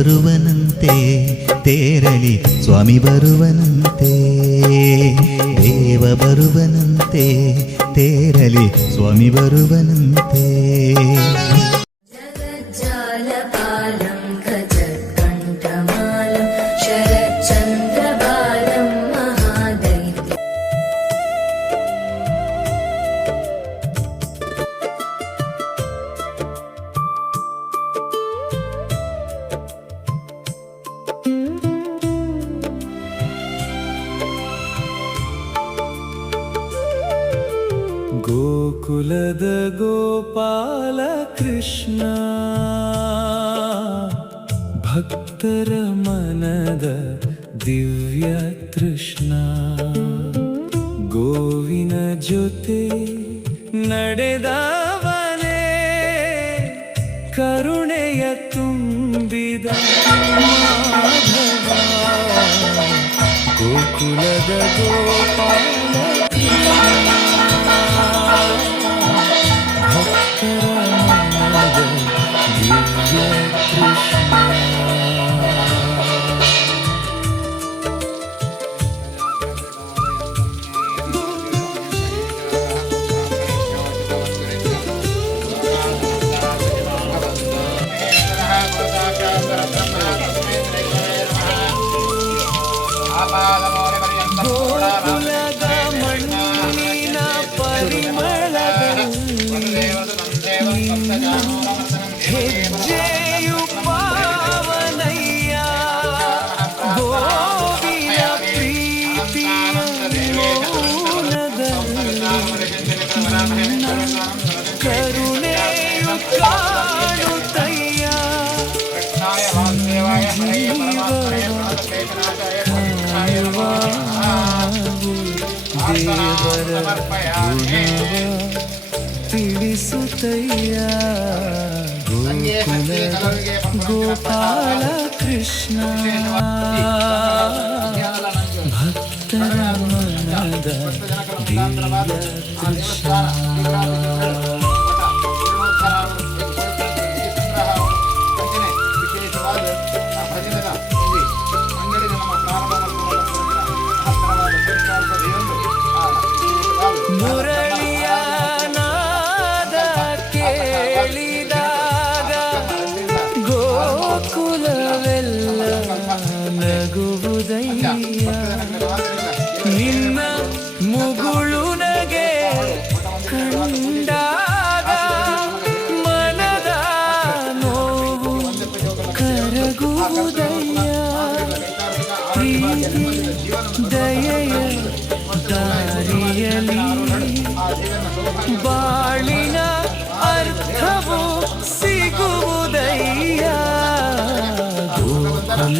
ಬರುವನಂತೆ ತೇರಲಿ ಸ್ವಾಮಿ ಬರುವನಂತೆ, ದೇವ ಬರುವನಂತೆ ತೇರಲಿ ಸ್ವಾಮಿ ಬರುವನಂತೆ. ಗೋಕುಲದ ಗೋಪಾಲ ಕೃಷ್ಣ, ಭಕ್ತರ ಮನದ ದಿವ್ಯ ತೃಷ್ಣ. ಗೋವಿನ ಜೊತೆ ನಡೆದವನೇ ಕರುಣೆಯ ತುಂಬಿದ ಮಾಧವ. ಗೋಕುಲದ ಗೋಪಾಲ ಗೋಕುಲದ ಮಣ್ಣಿನ ಪರಿಮಳದಲ್ಲಿ ಹೆಜ್ಜೆಯು ಪಾವನಯ್ಯ. ಗೋವಿನ ಪ್ರೀತಿಯ ಕರುಣೆಯು ಕಾಣುತ್ತಯ್ಯ. ದೇವರ ಗುಣವ ತಿಳಿಸುತ್ತಯ್ಯ. ಗೋಕುಲದ ಗೋಪಾಲ ಕೃಷ್ಣ, ಭಕ್ತರ ಮನದ ದಿವ್ಯ ಕೃಷ್ಣ. ಮುರಳಿಯ ನಾದ ಕೇಳಿದಾಗ ಗೋಕುಲವೆಲ್ಲ ನಗುವುದಯ್ಯ. ನಿನ್ನ ಮುಗುಳು ನಗೆ ಕಂಡಾಗ ಮನದ ನೋವು ಕರಗುವುದಯ್ಯ. ಪ್ರೀತಿ ದಯೆಯ ದಾರಿಯಲಿ ಬಾಳಿನ ಅರ್ಥವು ಸಿಗುವುದಯ್ಯ. ಗೋಕುಲ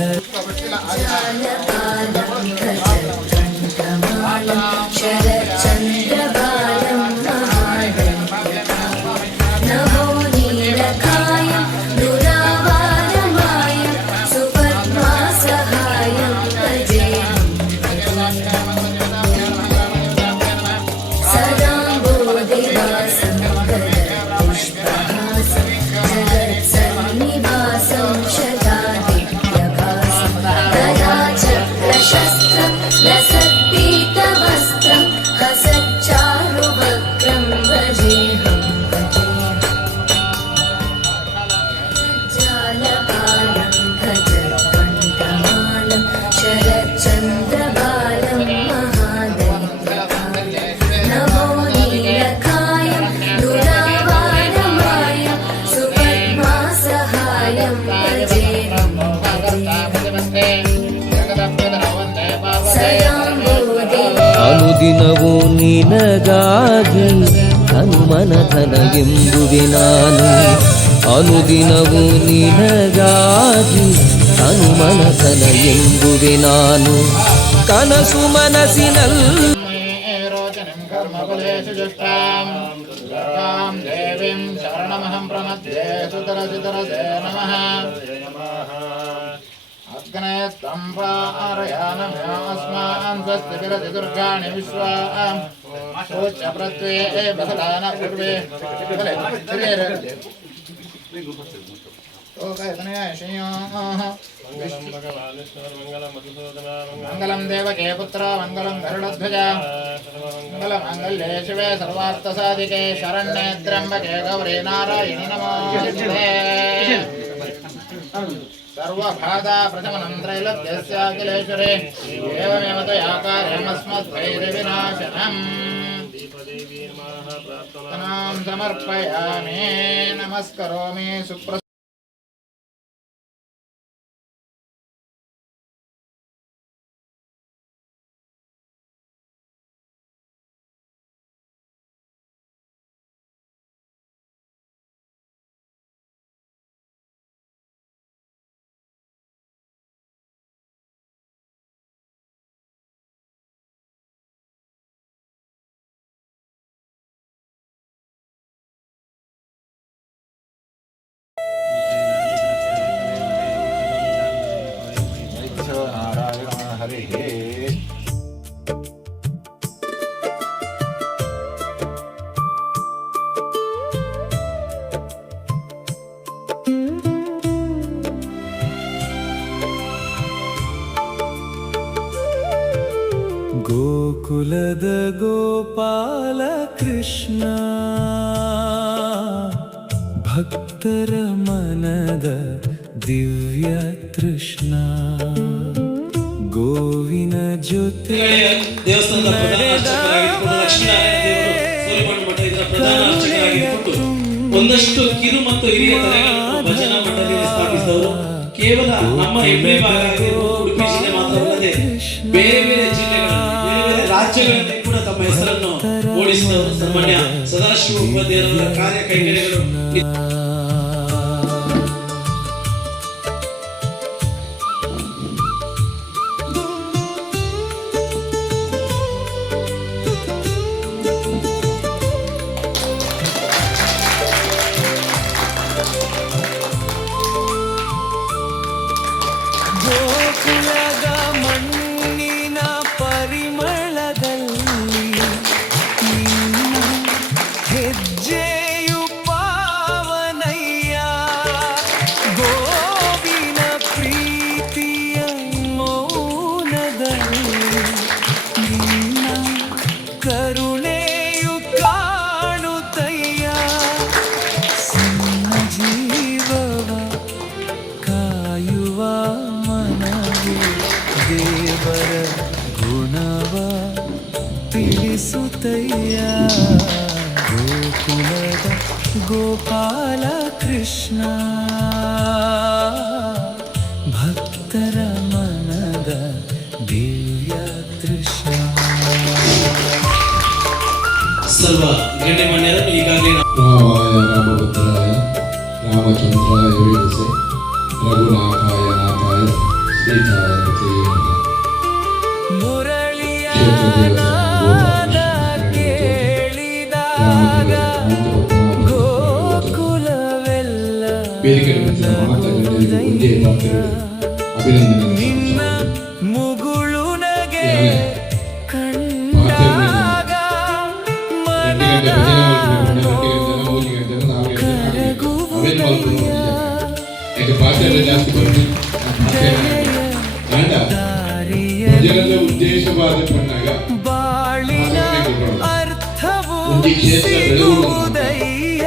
ಅನುದಿನವೂ ನಿನಗಾಗಿ ಹನುಮನಥನ ಎಂಬುವೆ ನಾನು. ಅನುದಿನವೂ ನಿನಗಾಗಿ ಹನುಮನಥನ ಎಂಬುವೆ ನಾನು. ಕನಸು ಮನಸ್ಸಿನಲ್ಲಿ अस्मान् स्वस्ति विरति दुर्गाणि विश्वाम् शोच्य प्रत्यये बहलान पूर्वे मंगलम देवके पुत्र मंगलम गरुड़ध्वज मंगलमांगल्ये शिवे सर्वार्थसाधिके शरण्ये त्र्यंबके गौरी नारायणि नमोस्तुते सर्वबाधा प्रशमनं त्रैलोक्यस्याखिलेश्वरे एवमेव तया कार्यमस्मद्वैरिविनाशनम् तनां समर्पयामि नमस्करोमि सुप्र ಗೋಕುಲದ ಗೋಪಾಲ ಕೃಷ್ಣ ಭಕ್ತರ ಮನದ ದಿವ್ಯ ತೃಷ್ಣ ಗೋವಿನ ಜೊತೆ ದೇವಸ್ಥಾನದ ಪ್ರಧಾನ ಅರ್ಚಕರಾಗಿರ್ಬೋದು, ಲಕ್ಷ್ಮೀನಾರಾಯಣ ದೇವರು ಸೂರ್ಯಮಠ ಇದರ ಪ್ರಧಾನ ಅರ್ಚಕರಾಗಿರ್ಬೋದು, ಒಂದಷ್ಟು ಕಿರು ಮತ್ತು ಹಿರಿಯ ತಲೆಗಳನ್ನು ಭಜನಾ ಮಂಡಳಿಯಲ್ಲಿ ಸ್ಥಾಪಿಸಿದವರು. ಕೇವಲ ನಮ್ಮ ಹೆಬ್ರಿ ಭಾಗ ಉಡುಪಿ ಜಿಲ್ಲೆ ಮಾತ್ರವಲ್ಲದೆ ಬೇರೆ ಬೇರೆ ಜಿಲ್ಲೆಗಳಲ್ಲಿ ಬೇರೆ ಬೇರೆ ರಾಜ್ಯಗಳಲ್ಲಿ ಕೂಡ ತಮ್ಮ ಹೆಸರನ್ನು ಓಡಿಸಿದವರು ಸನ್ಮಾನ್ಯ ಸದಾಶಿವ ಉಪಾಧ್ಯಾಯರ ಕಾರ್ಯ ಕೈಂಕರ್ಯಗಳು ಗೋಕುಲದ ಮಣ್ಣಿನ ಪರಿಮಳದಲ್ಲಿ ನಿನ್ನ ಹೆಜ್ಜೆಯು ಪಾವನಯ್ಯ ಗೋವಿನ ಪ್ರೀತಿಯ ಮೌನದಲ್ಲಿ ನಿನ್ನ ಕರುಣೆಯು ಕಾಣುತ್ತಯ್ಯ ಸಣ್ಣ ಜೀವವ ಕಾಯುವ ಮನವು ದೇವರ ಗುಣವ ತಿಳಿಸುತ್ತಯ್ಯ ಗೋಕುಲದ ಗೋಪಾಲ ಕೃಷ್ಣ ಭಕ್ತರ ಮನದ ದಿವ್ಯ ತೃಷ್ಣ. ಸರ್ವ ಗಣ್ಯಮಾನ್ಯರನ್ನು ಈಗಾಗಲೇ ರಾಮಾಯ ರಾಮಭದ್ರಾಯ ರಾಮಚಂದ್ರಾಯ ವೇದಸೆ ರಘುನಾಥಾಯ ನಾಥಾಯ ಸೀತಾಯ ಪತಿಯೇ ನಮಃ. ಮುರಳಿಯ ನಾದ ಕೇಳಿದಾಗ ಗೋಕುಲವೆಲ್ಲ ವೇದಿಕೆ ಮಾತುಗಳೆಲ್ಲರಿಗೂ ಒಂದೇ ಪಾತ್ರಗಳು ಅಭಿನಂದನೆ. ನಿನ್ನ ಮುಗುಳು ನಗೆ ಕಂಡಾಗ ಮನದ ಕರಗುವುದಯ್ಯ ಜಾಸ್ತಿ ಬರುತ್ತೆ ಭಜನದ ಉದ್ದೇಶವಾದ ಪಣ್ಣಾಗ ಬಾಳಿನ ಅರ್ಥವು ಒಂದು ಕ್ಷೇತ್ರ ಬೆಳೆಯುವುದು ಸಿಗುವುದಯ್ಯ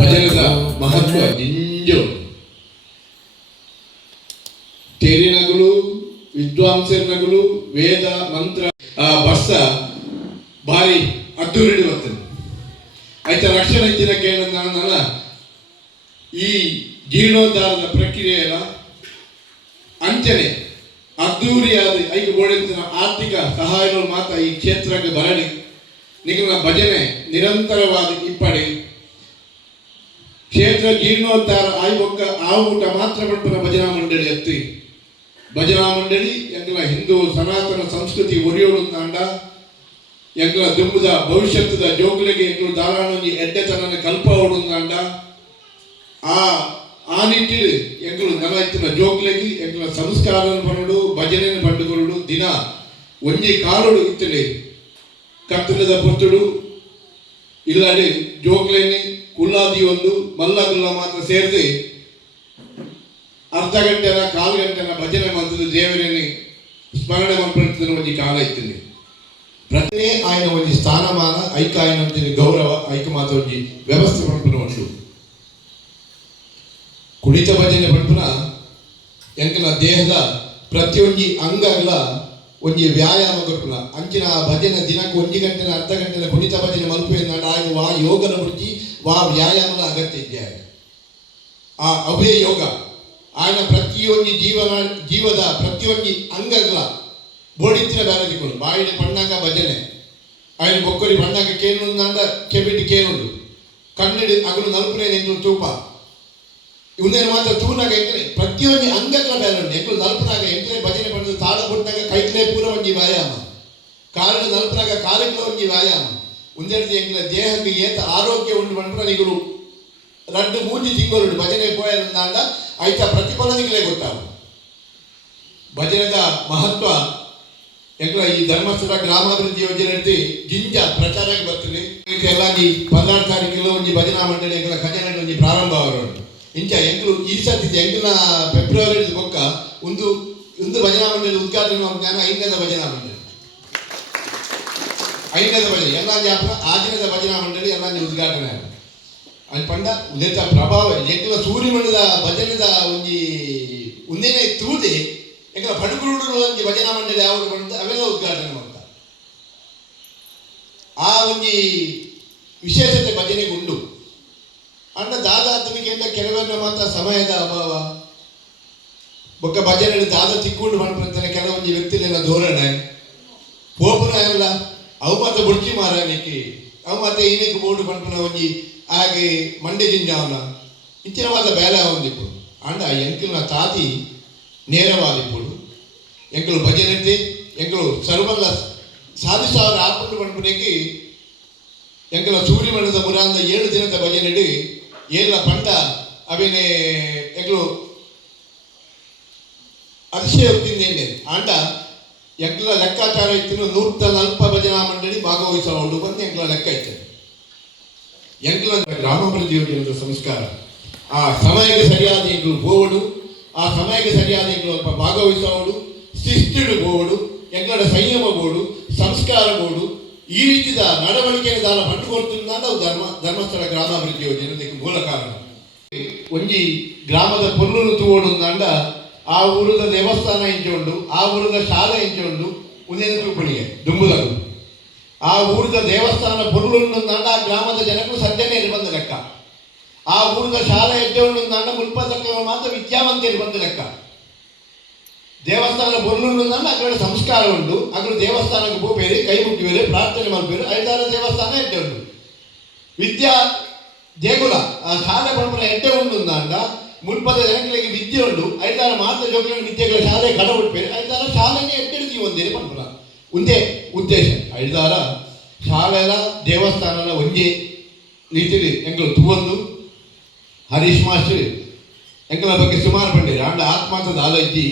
ಭಜನದ ಮಹತ್ವ ನಿಂಜು ತೇರಿನಗಳು ವಿದ್ವಾಂಸರನಗಳು ವೇದ ಮಂತ್ರ ಆ ಬಸ್ಸ ಭಾರಿ ಅದ್ದೂರಿಡಿ ಬರ್ತದೆ ಆಯ್ತಾ. ರಕ್ಷಣೆ ಇತ್ತಿನಕ್ಕೆ ಏನಂದ ಈ ಜೀರ್ಣೋದ್ಧಾರದ ಪ್ರಕ್ರಿಯೆಯ ಅಂಚನೆ ಅದ್ದೂರಿಯಾದ ಐದು ಗೋಳಿನ ಆರ್ಥಿಕ ಸಹಾಯಗಳು ಮಾತ್ರ ಈ ಕ್ಷೇತ್ರಕ್ಕೆ ಬರಲಿ ನಿಗಮ ಭಜನೆ ನಿರಂತರವಾದ ಇಪ್ಪಡಿ ಕ್ಷೇತ್ರ ಜೀರ್ಣೋದ್ಧಾರ ಆಯ್ಬೊಕ್ಕ ಆ ಊಟ ಮಾತ್ರ ಪಡ್ಪನ ಭಜನಾ ಮಂಡಳಿ ಅತ್ತಿ ಭಜನಾ ಮಂಡಳಿ ಎಂಗಳ ಹಿಂದೂ ಸನಾತನ ಸಂಸ್ಕೃತಿ ಒರಿಯೋಡು ತಾಂಡ ಎಂಗಳ ದುಂಬುದ ಭವಿಷ್ಯದ ಜೋಗುಲಿಗೆ ಎಂಗಳು ದಾರಾಣಿ ಎಡ್ಡೆತನ ಕಲ್ಪ ಓಡುಂದಾಂಡ ಆ ನಿಟ್ಟಿಲು ಎಂಗಳು ನಲ ಇತ್ತಿನ ಜೋಗುಲಿಗೆ ಎಂಗಳ ಸಂಸ್ಕಾರ ಪನ್ನಡು ಭಜನೆ ಪಂಡುಗಳು ದಿನ ಒಂಜಿ ಕಾಲುಡು ಇತ್ತಲೆ ಕತ್ತಲದ ಪೊತ್ತುಡು ಇಲ್ಲಡೆ ಜೋಗ್ಲೇನಿ ಕುಲ್ಲಾದಿ ಒಂದು ಮಲ್ಲಗುಲ್ಲ ಮಾತ್ರ ಸೇರಿದೆ ಅರ್ಧ ಗಂಟೆನ ಕಾಲು ಗಂಟೆನ ಭಜನೆ ಮಂತ್ರದ ದೇವರನ್ನು ಸ್ಮರಣೆ ಮಾಡ್ತಿದ್ದ ಒಂದು ಕಾಲ ಇತ್ತು. ಪ್ರತಿ ಆಯ್ನ ಒಂದು ಸ್ಥಾನಮಾನ ಐಕ ಆಯ್ನ ಒಂದು ಗೌರವ ಐಕ ಮಾತ ಒಂದು ವ್ಯವಸ್ಥೆ ಪಂಪನ ಉಂಟು. ಕುಣಿತ ಭಜನೆ ಪಂಪನ ಎಂಕನ ದೇಹದ ಪ್ರತಿಯೊಂದು ಅಂಗಗಳ ಒಂದು ವ್ಯಾಯಾಮ ಕೊಡ್ಪುನ ಅಂಚಿನ ಭಜನೆ ದಿನಕ್ಕೆ 1 ಗಂಟೆನ ಅರ್ಧ ಗಂಟೆನ ಕುಣಿತ ಭಜನೆ ಮಲ್ಪುವ ಆಗ ವಾ ಯೋಗನ ಬುಡ್ತಿ ವಾ ವ್ಯಾಯಾಮದ ಅಗತ್ಯ ಇದ್ದಾರೆ. ಆ ಅವೇ ಯೋಗ ఆయన ಪ್ರತಿಯೊಂದು ಜೀವದ ಪ್ರತಿಯೊಂದು ಅಂಗಗಳ ಬೋಡಿತ್ತಿನ ಬೇರೆ ತಿಕ್ಕೊಂಡು ಬಾಯಿನ ಪಣ್ಣಾಗ ಭಜನೆ ఆయన ಬೊಕ್ಕರಿ ಪಣ್ಣಾಗ ಕೇನುಂದ ಕೆಬಿಟ್ಟು ಕೇನುಂಡು ಕಣ್ಣಿಡು ಅಗಲು ನಲ್ಪುನೇ ಎಂಗಳು ತೂಪ ಇವನೇನು ಮಾತ್ರ ತೂನಾಗ ಎಂಕಲೆ ಪ್ರತಿಯೊಂದು ಅಂಗಗಳ ಬೇರೆ ಉಂಟು. ಎಂಗಳು ನಲ್ಪನಾಗ ಎಂಕಲೆ ಭಜನೆ ಪಡೆದು ತಾಳ ಕೊಟ್ಟಾಗ ಕೈಕ್ಲೆ ಪೂರ ಒಂದು ವ್ಯಾಯಾಮ, ಕಾಲಿನ ನಲ್ಪನಾಗ ಕಾಲಿಗಳ ಒಂದು ವ್ಯಾಯಾಮ ಒಂದೆರಡು ಎಂಕಲ ದೇಹಕ್ಕೆ ಏತ ಆರೋಗ್ಯ ಉಂಟು ಬಂದ್ರೆ ನಿಗಳು 2-3 ತಿಂಗಳು ಭಜನೆ ಪೋಯರಂದಾಂಡ ಆಯ್ತ ಪ್ರತಿಫಲ ನಿಗಲೇ ಗೊತ್ತಾಗ. ಭಜನೆದ ಮಹತ್ವ ಎಂಕಲ ಈ ಧರ್ಮಸ್ಥಳ ಗ್ರಾಮಾಭಿವೃದ್ಧಿ ಯೋಜನೆ ಗಿಂಜ ಪ್ರಚಾರಕ್ಕೆ ಬರ್ತದೆ. ಎಲ್ಲ 16 ತಾರೀಕಿಗೆ ಒಂದು ಭಜನಾ ಮಂಡಳಿ ಎಂಕಲ ಖಜಾನೆ ಒಂದು ಪ್ರಾರಂಭ ಅವರು ಇಂಚ ಎಂಕಲು ಈ ಸತಿ ಎಂಕಲ ಫೆಬ್ರವರಿ ಬೊಕ್ಕ ಒಂದು ಭಜನಾ ಮಂಡಳಿ ಉದ್ಘಾಟನೆ ಜ್ಞಾನ 5ನೇದ ಭಜನಾ ಮಂಡಳಿ 5ನೇದ ಭಜನೆ ಎಲ್ಲ ಆದಿನದ ಭಜನಾ ಮಂಡಳಿ ಎಲ್ಲ ಉದ್ಘಾಟನೆ ಅಲ್ಲಿ ಪಂಡ ಉದೇತ ಪ್ರಭಾವ ಎಂಕಲ ಸೂರ್ಯಮಂಡದ ಭಜನೆದ ಒಂದೇನೆ ತೂದೆ ಎಂಕಲ ಪಡುಗುರುಡು ಒಂದು ಭಜನಾ ಮಂಡಳಿ ಯಾವುದು ಬಂದ ಅವೆಲ್ಲ ಉದ್ಘಾಟನೆ ಮಾಡ್ತಾರೆ. ಆ ಒಂದು ವಿಶೇಷತೆ ಭಜನೆಗೆ ಉಂಟು. ಅಂಡ ದಾದಾತನಿಗೆ ಕೆಲವೊಂದು ಮಾತ್ರ ಸಮಯದ ಅಭಾವ ಬೊಕ್ಕ ಭಜನೆ ದಾದ ತಿಕ್ಕೊಂಡು ಮಾಡ್ಬಿಡ್ತಾನೆ. ಕೆಲವೊಂದು ವ್ಯಕ್ತಿಲೆಲ್ಲ ಧೋರಣೆ ಪೋಪನ ಎಲ್ಲ ಅವು ಮಾತ್ರ ಬುಡ್ಕಿ ಮಾರನಿಕ್ಕೆ ಅವು ಮಾತ್ರ ಏನಕ್ಕೆ ಬೋರ್ಡು ಪಂಪನ ಒಂಜಿ ಹಾಗೆ ಮಂಡ್ಯ ಜಿಂಜಾವನ ಇಂಚಿನವಾದ ಬೇಲೆ ಹೊಂದಿಪ್ಪು ಅಂಡ ಎಂಕಲ್ನ ತಾತಿ ನೇರವಾದಿಪ್ಪುಡು ಎಂಕಲು ಭಜನೆ ಎಂಕಲು ಸರ್ವಲ್ಲ ಸಾಧಿಸಾವರ ಆಪಟ್ಟು ಪಂಪನೆಗೆ ಎಂಕಲ ಸೂರ್ಯಮಂಡದ ಮುರಾಂದ 7 ದಿನದ ಭಜನೆ ಏಳ ಪಂಡ ಅವೇನೆ ಎಂಕಲು ಅತಿಶಯ ಹೊತ್ತಿಂದೇನೆ ಅಂಡ ಎಂಕಲ ಲೆಕ್ಕಾಚಾರ ಇತ್ತು 140 ಭಜನಾ ಮಂಡಳಿ ಭಾಗವಹಿಸುವವರು ಬಂದು ಎಂಕಲ ಲೆಕ್ಕ ಇತ್ತು. ಎಂಕಲ ಗ್ರಾಮಾಭಿವೃದ್ಧಿ ಯೋಜನೆಯ ಸಂಸ್ಕಾರ ಆ ಸಮಯಕ್ಕೆ ಸರಿಯಾದ ಎಂಕಲು ಹೋವಡು ಆ ಸಮಯಕ್ಕೆ ಸರಿಯಾದ ಎಂಕಲು ಸ್ವಲ್ಪ ಭಾಗವಹಿಸುವವರು ಶಿಸ್ತಿಡು ಬೋಡು ಎಂಕಲ ಸಂಯಮ ಬೋಡು ಸಂಸ್ಕಾರ ಬೋಡು ಈ ರೀತಿಯ ನಡವಳಿಕೆಯನ್ನು ದಾನ ಪಟ್ಟುಕೊಡ್ತಿದ್ದ ಧರ್ಮಸ್ಥಳ ಗ್ರಾಮಾಭಿವೃದ್ಧಿ ಯೋಜನೆ ಮೂಲ ಕಾರಣ. ಒಂಜಿ ಗ್ರಾಮದ ಪೊರ್ಲುನು ತೂವೊಂದುಂಡ ಆ ಊರದ ದೇವಸ್ಥಾನ ಇಂಚುಂಡು ಆ ಊರದ ಶಾಲೆ ಇಂಚುಂಡು ಉಂದೇನು ತಿಳ್ಪಣಿಗೆ ದುಂಬುದಲು ಆ ಊರದ ದೇವಸ್ಥಾನ ಪೊರ್ಲುಂಡುಂದಾಂಡ ಆ ಗ್ರಾಮದ ಜನಕ್ಕೂ ಸಜ್ಜನೆ ಬಂದ ಲೆಕ್ಕ. ಆ ಊರದ ಶಾಲೆ ಎಡ್ಡೆಂಡುಂದಾಂಡ ಮುಲ್ಪದಕ್ಕೆ ಮಾತ್ರ ವಿದ್ಯಾವಂತರು ಬಂದ ಲೆಕ್ಕ. ದೇವಸ್ಥಾನ ಪೊರ್ಲುಂಡುಂದಾಂಡ ಅక్కడ ಸಂಸ್ಕಾರ ಉಂಟು. ಅక్కడ ದೇವಸ್ಥಾನಕ್ಕೆ ಹೋಗ್ಬೇರಿ ಕೈ ಮುಟ್ಟಿಬೇರಿ ಪ್ರಾರ್ಥನೆ ಮಾಡಬೇರಿ ಐದಾರ ದೇವಸ್ಥಾನ ಎಡ್ಡೆ ಉಂಟು. ವಿದ್ಯಾ ದೇಗುಲ ಆ ಶಾಲೆ ಪಂಪನ ಎಡ್ಡೆ ಉಂಡುಂದಾಂಡ ಮುಲ್ಪದ ಜನಗಳಿಗೆ ವಿದ್ಯೆ ಉಂಟು. ಐದಾರ ಮಾತ್ರ ಜೋಗಿನ ವಿದ್ಯೆಗಳ ಶಾಲೆ ಕಡ ಬಿಟ್ಬೇರಿ ಐದಾರ ಶಾಲೆನೇ ಎಡ್ಡೆಡ್ತೀವಿ ಒಂದೇ ಪಂಪನ ಒಂದೇ ಉದ್ದೇಶ. ಐದಾರ ಶಾಲೆಲ ದೇವಸ್ಥಾನಲ ಒಂದೇ ರೀತಿಯಲ್ಲಿ ಎಂಕಲು ತೂವೊಂದು ಹರೀಶ್ ಮಾಸ್ಟರ್ ಎಂಕಲ ಬಗ್ಗೆ ಸುಮಾರು ಪಂಡಿರಿ ಅಂಡ ಆತ್ಮಾರ್ಥದ ಆಲೋಚಿ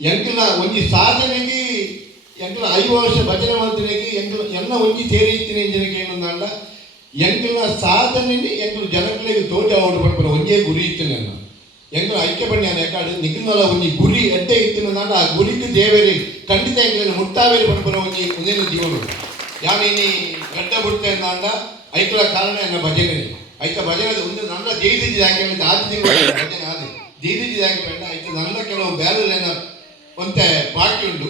ಎಂಕಲ ಒಂಜಿ ಸಾಧನೆಗೆ ಎಂಕಲ 5 ವರ್ಷ ಭಜನೆ ಮಾಡ್ತಿನೆಗೆ ಎಂಕಲ ಎನ್ನ ಒಂಜಿ ಸೇರಿ ಇತ್ತಿನ ಜನಕ್ಕೆ ಏನಂದಾಂಡ ಎಂಕಲ ಸಾಧನೆ ಎಂಕಲು ಜನಗಳಿಗೆ ತೋಟ ಔಡು ಪಡ್ಪರ ಒಂದೇ ಗುರಿ ಇತ್ತಿನ ಎಂಕಲ ಐಕ್ಯ ಪಣ್ಯ ಯಾಕಾಡು ನಿಖಿಲ್ನಲ್ಲ ಒಂಜಿ ಗುರಿ ಎಡ್ಡೆ ಇತ್ತಿನದಾಂಡ ಆ ಗುರಿಗೆ ದೇವೇರಿ ಖಂಡಿತ ಎಂಕಲ ಮುಟ್ಟಾವೇರಿ ಪಡ್ಪರ ಒಂದೇನು ಜೀವನ ಯಾನೇನಿ ಗಡ್ಡ ಬಿಡ್ತಾ ಅಂದಾಂಡ ಐಕಲ ಕಾರಣ ಎನ್ನ ಭಜನೆ ಐಕ ಭಜನೆ ಒಂದು ನನ್ನ ಜೈದಿದ್ದು ಯಾಕೆ ಆದ ತಿಂಗಳು ಭಜನೆ ಆದ ಜೈದಿದ್ದು ಯಾಕೆ ಬೇಡ ಐಕ ನನ್ನ ಕೆಲವು ಬ್ಯಾಲೆಲ್ಲ ಒಂತೆ ಬಾಕಿ ಉಂಟು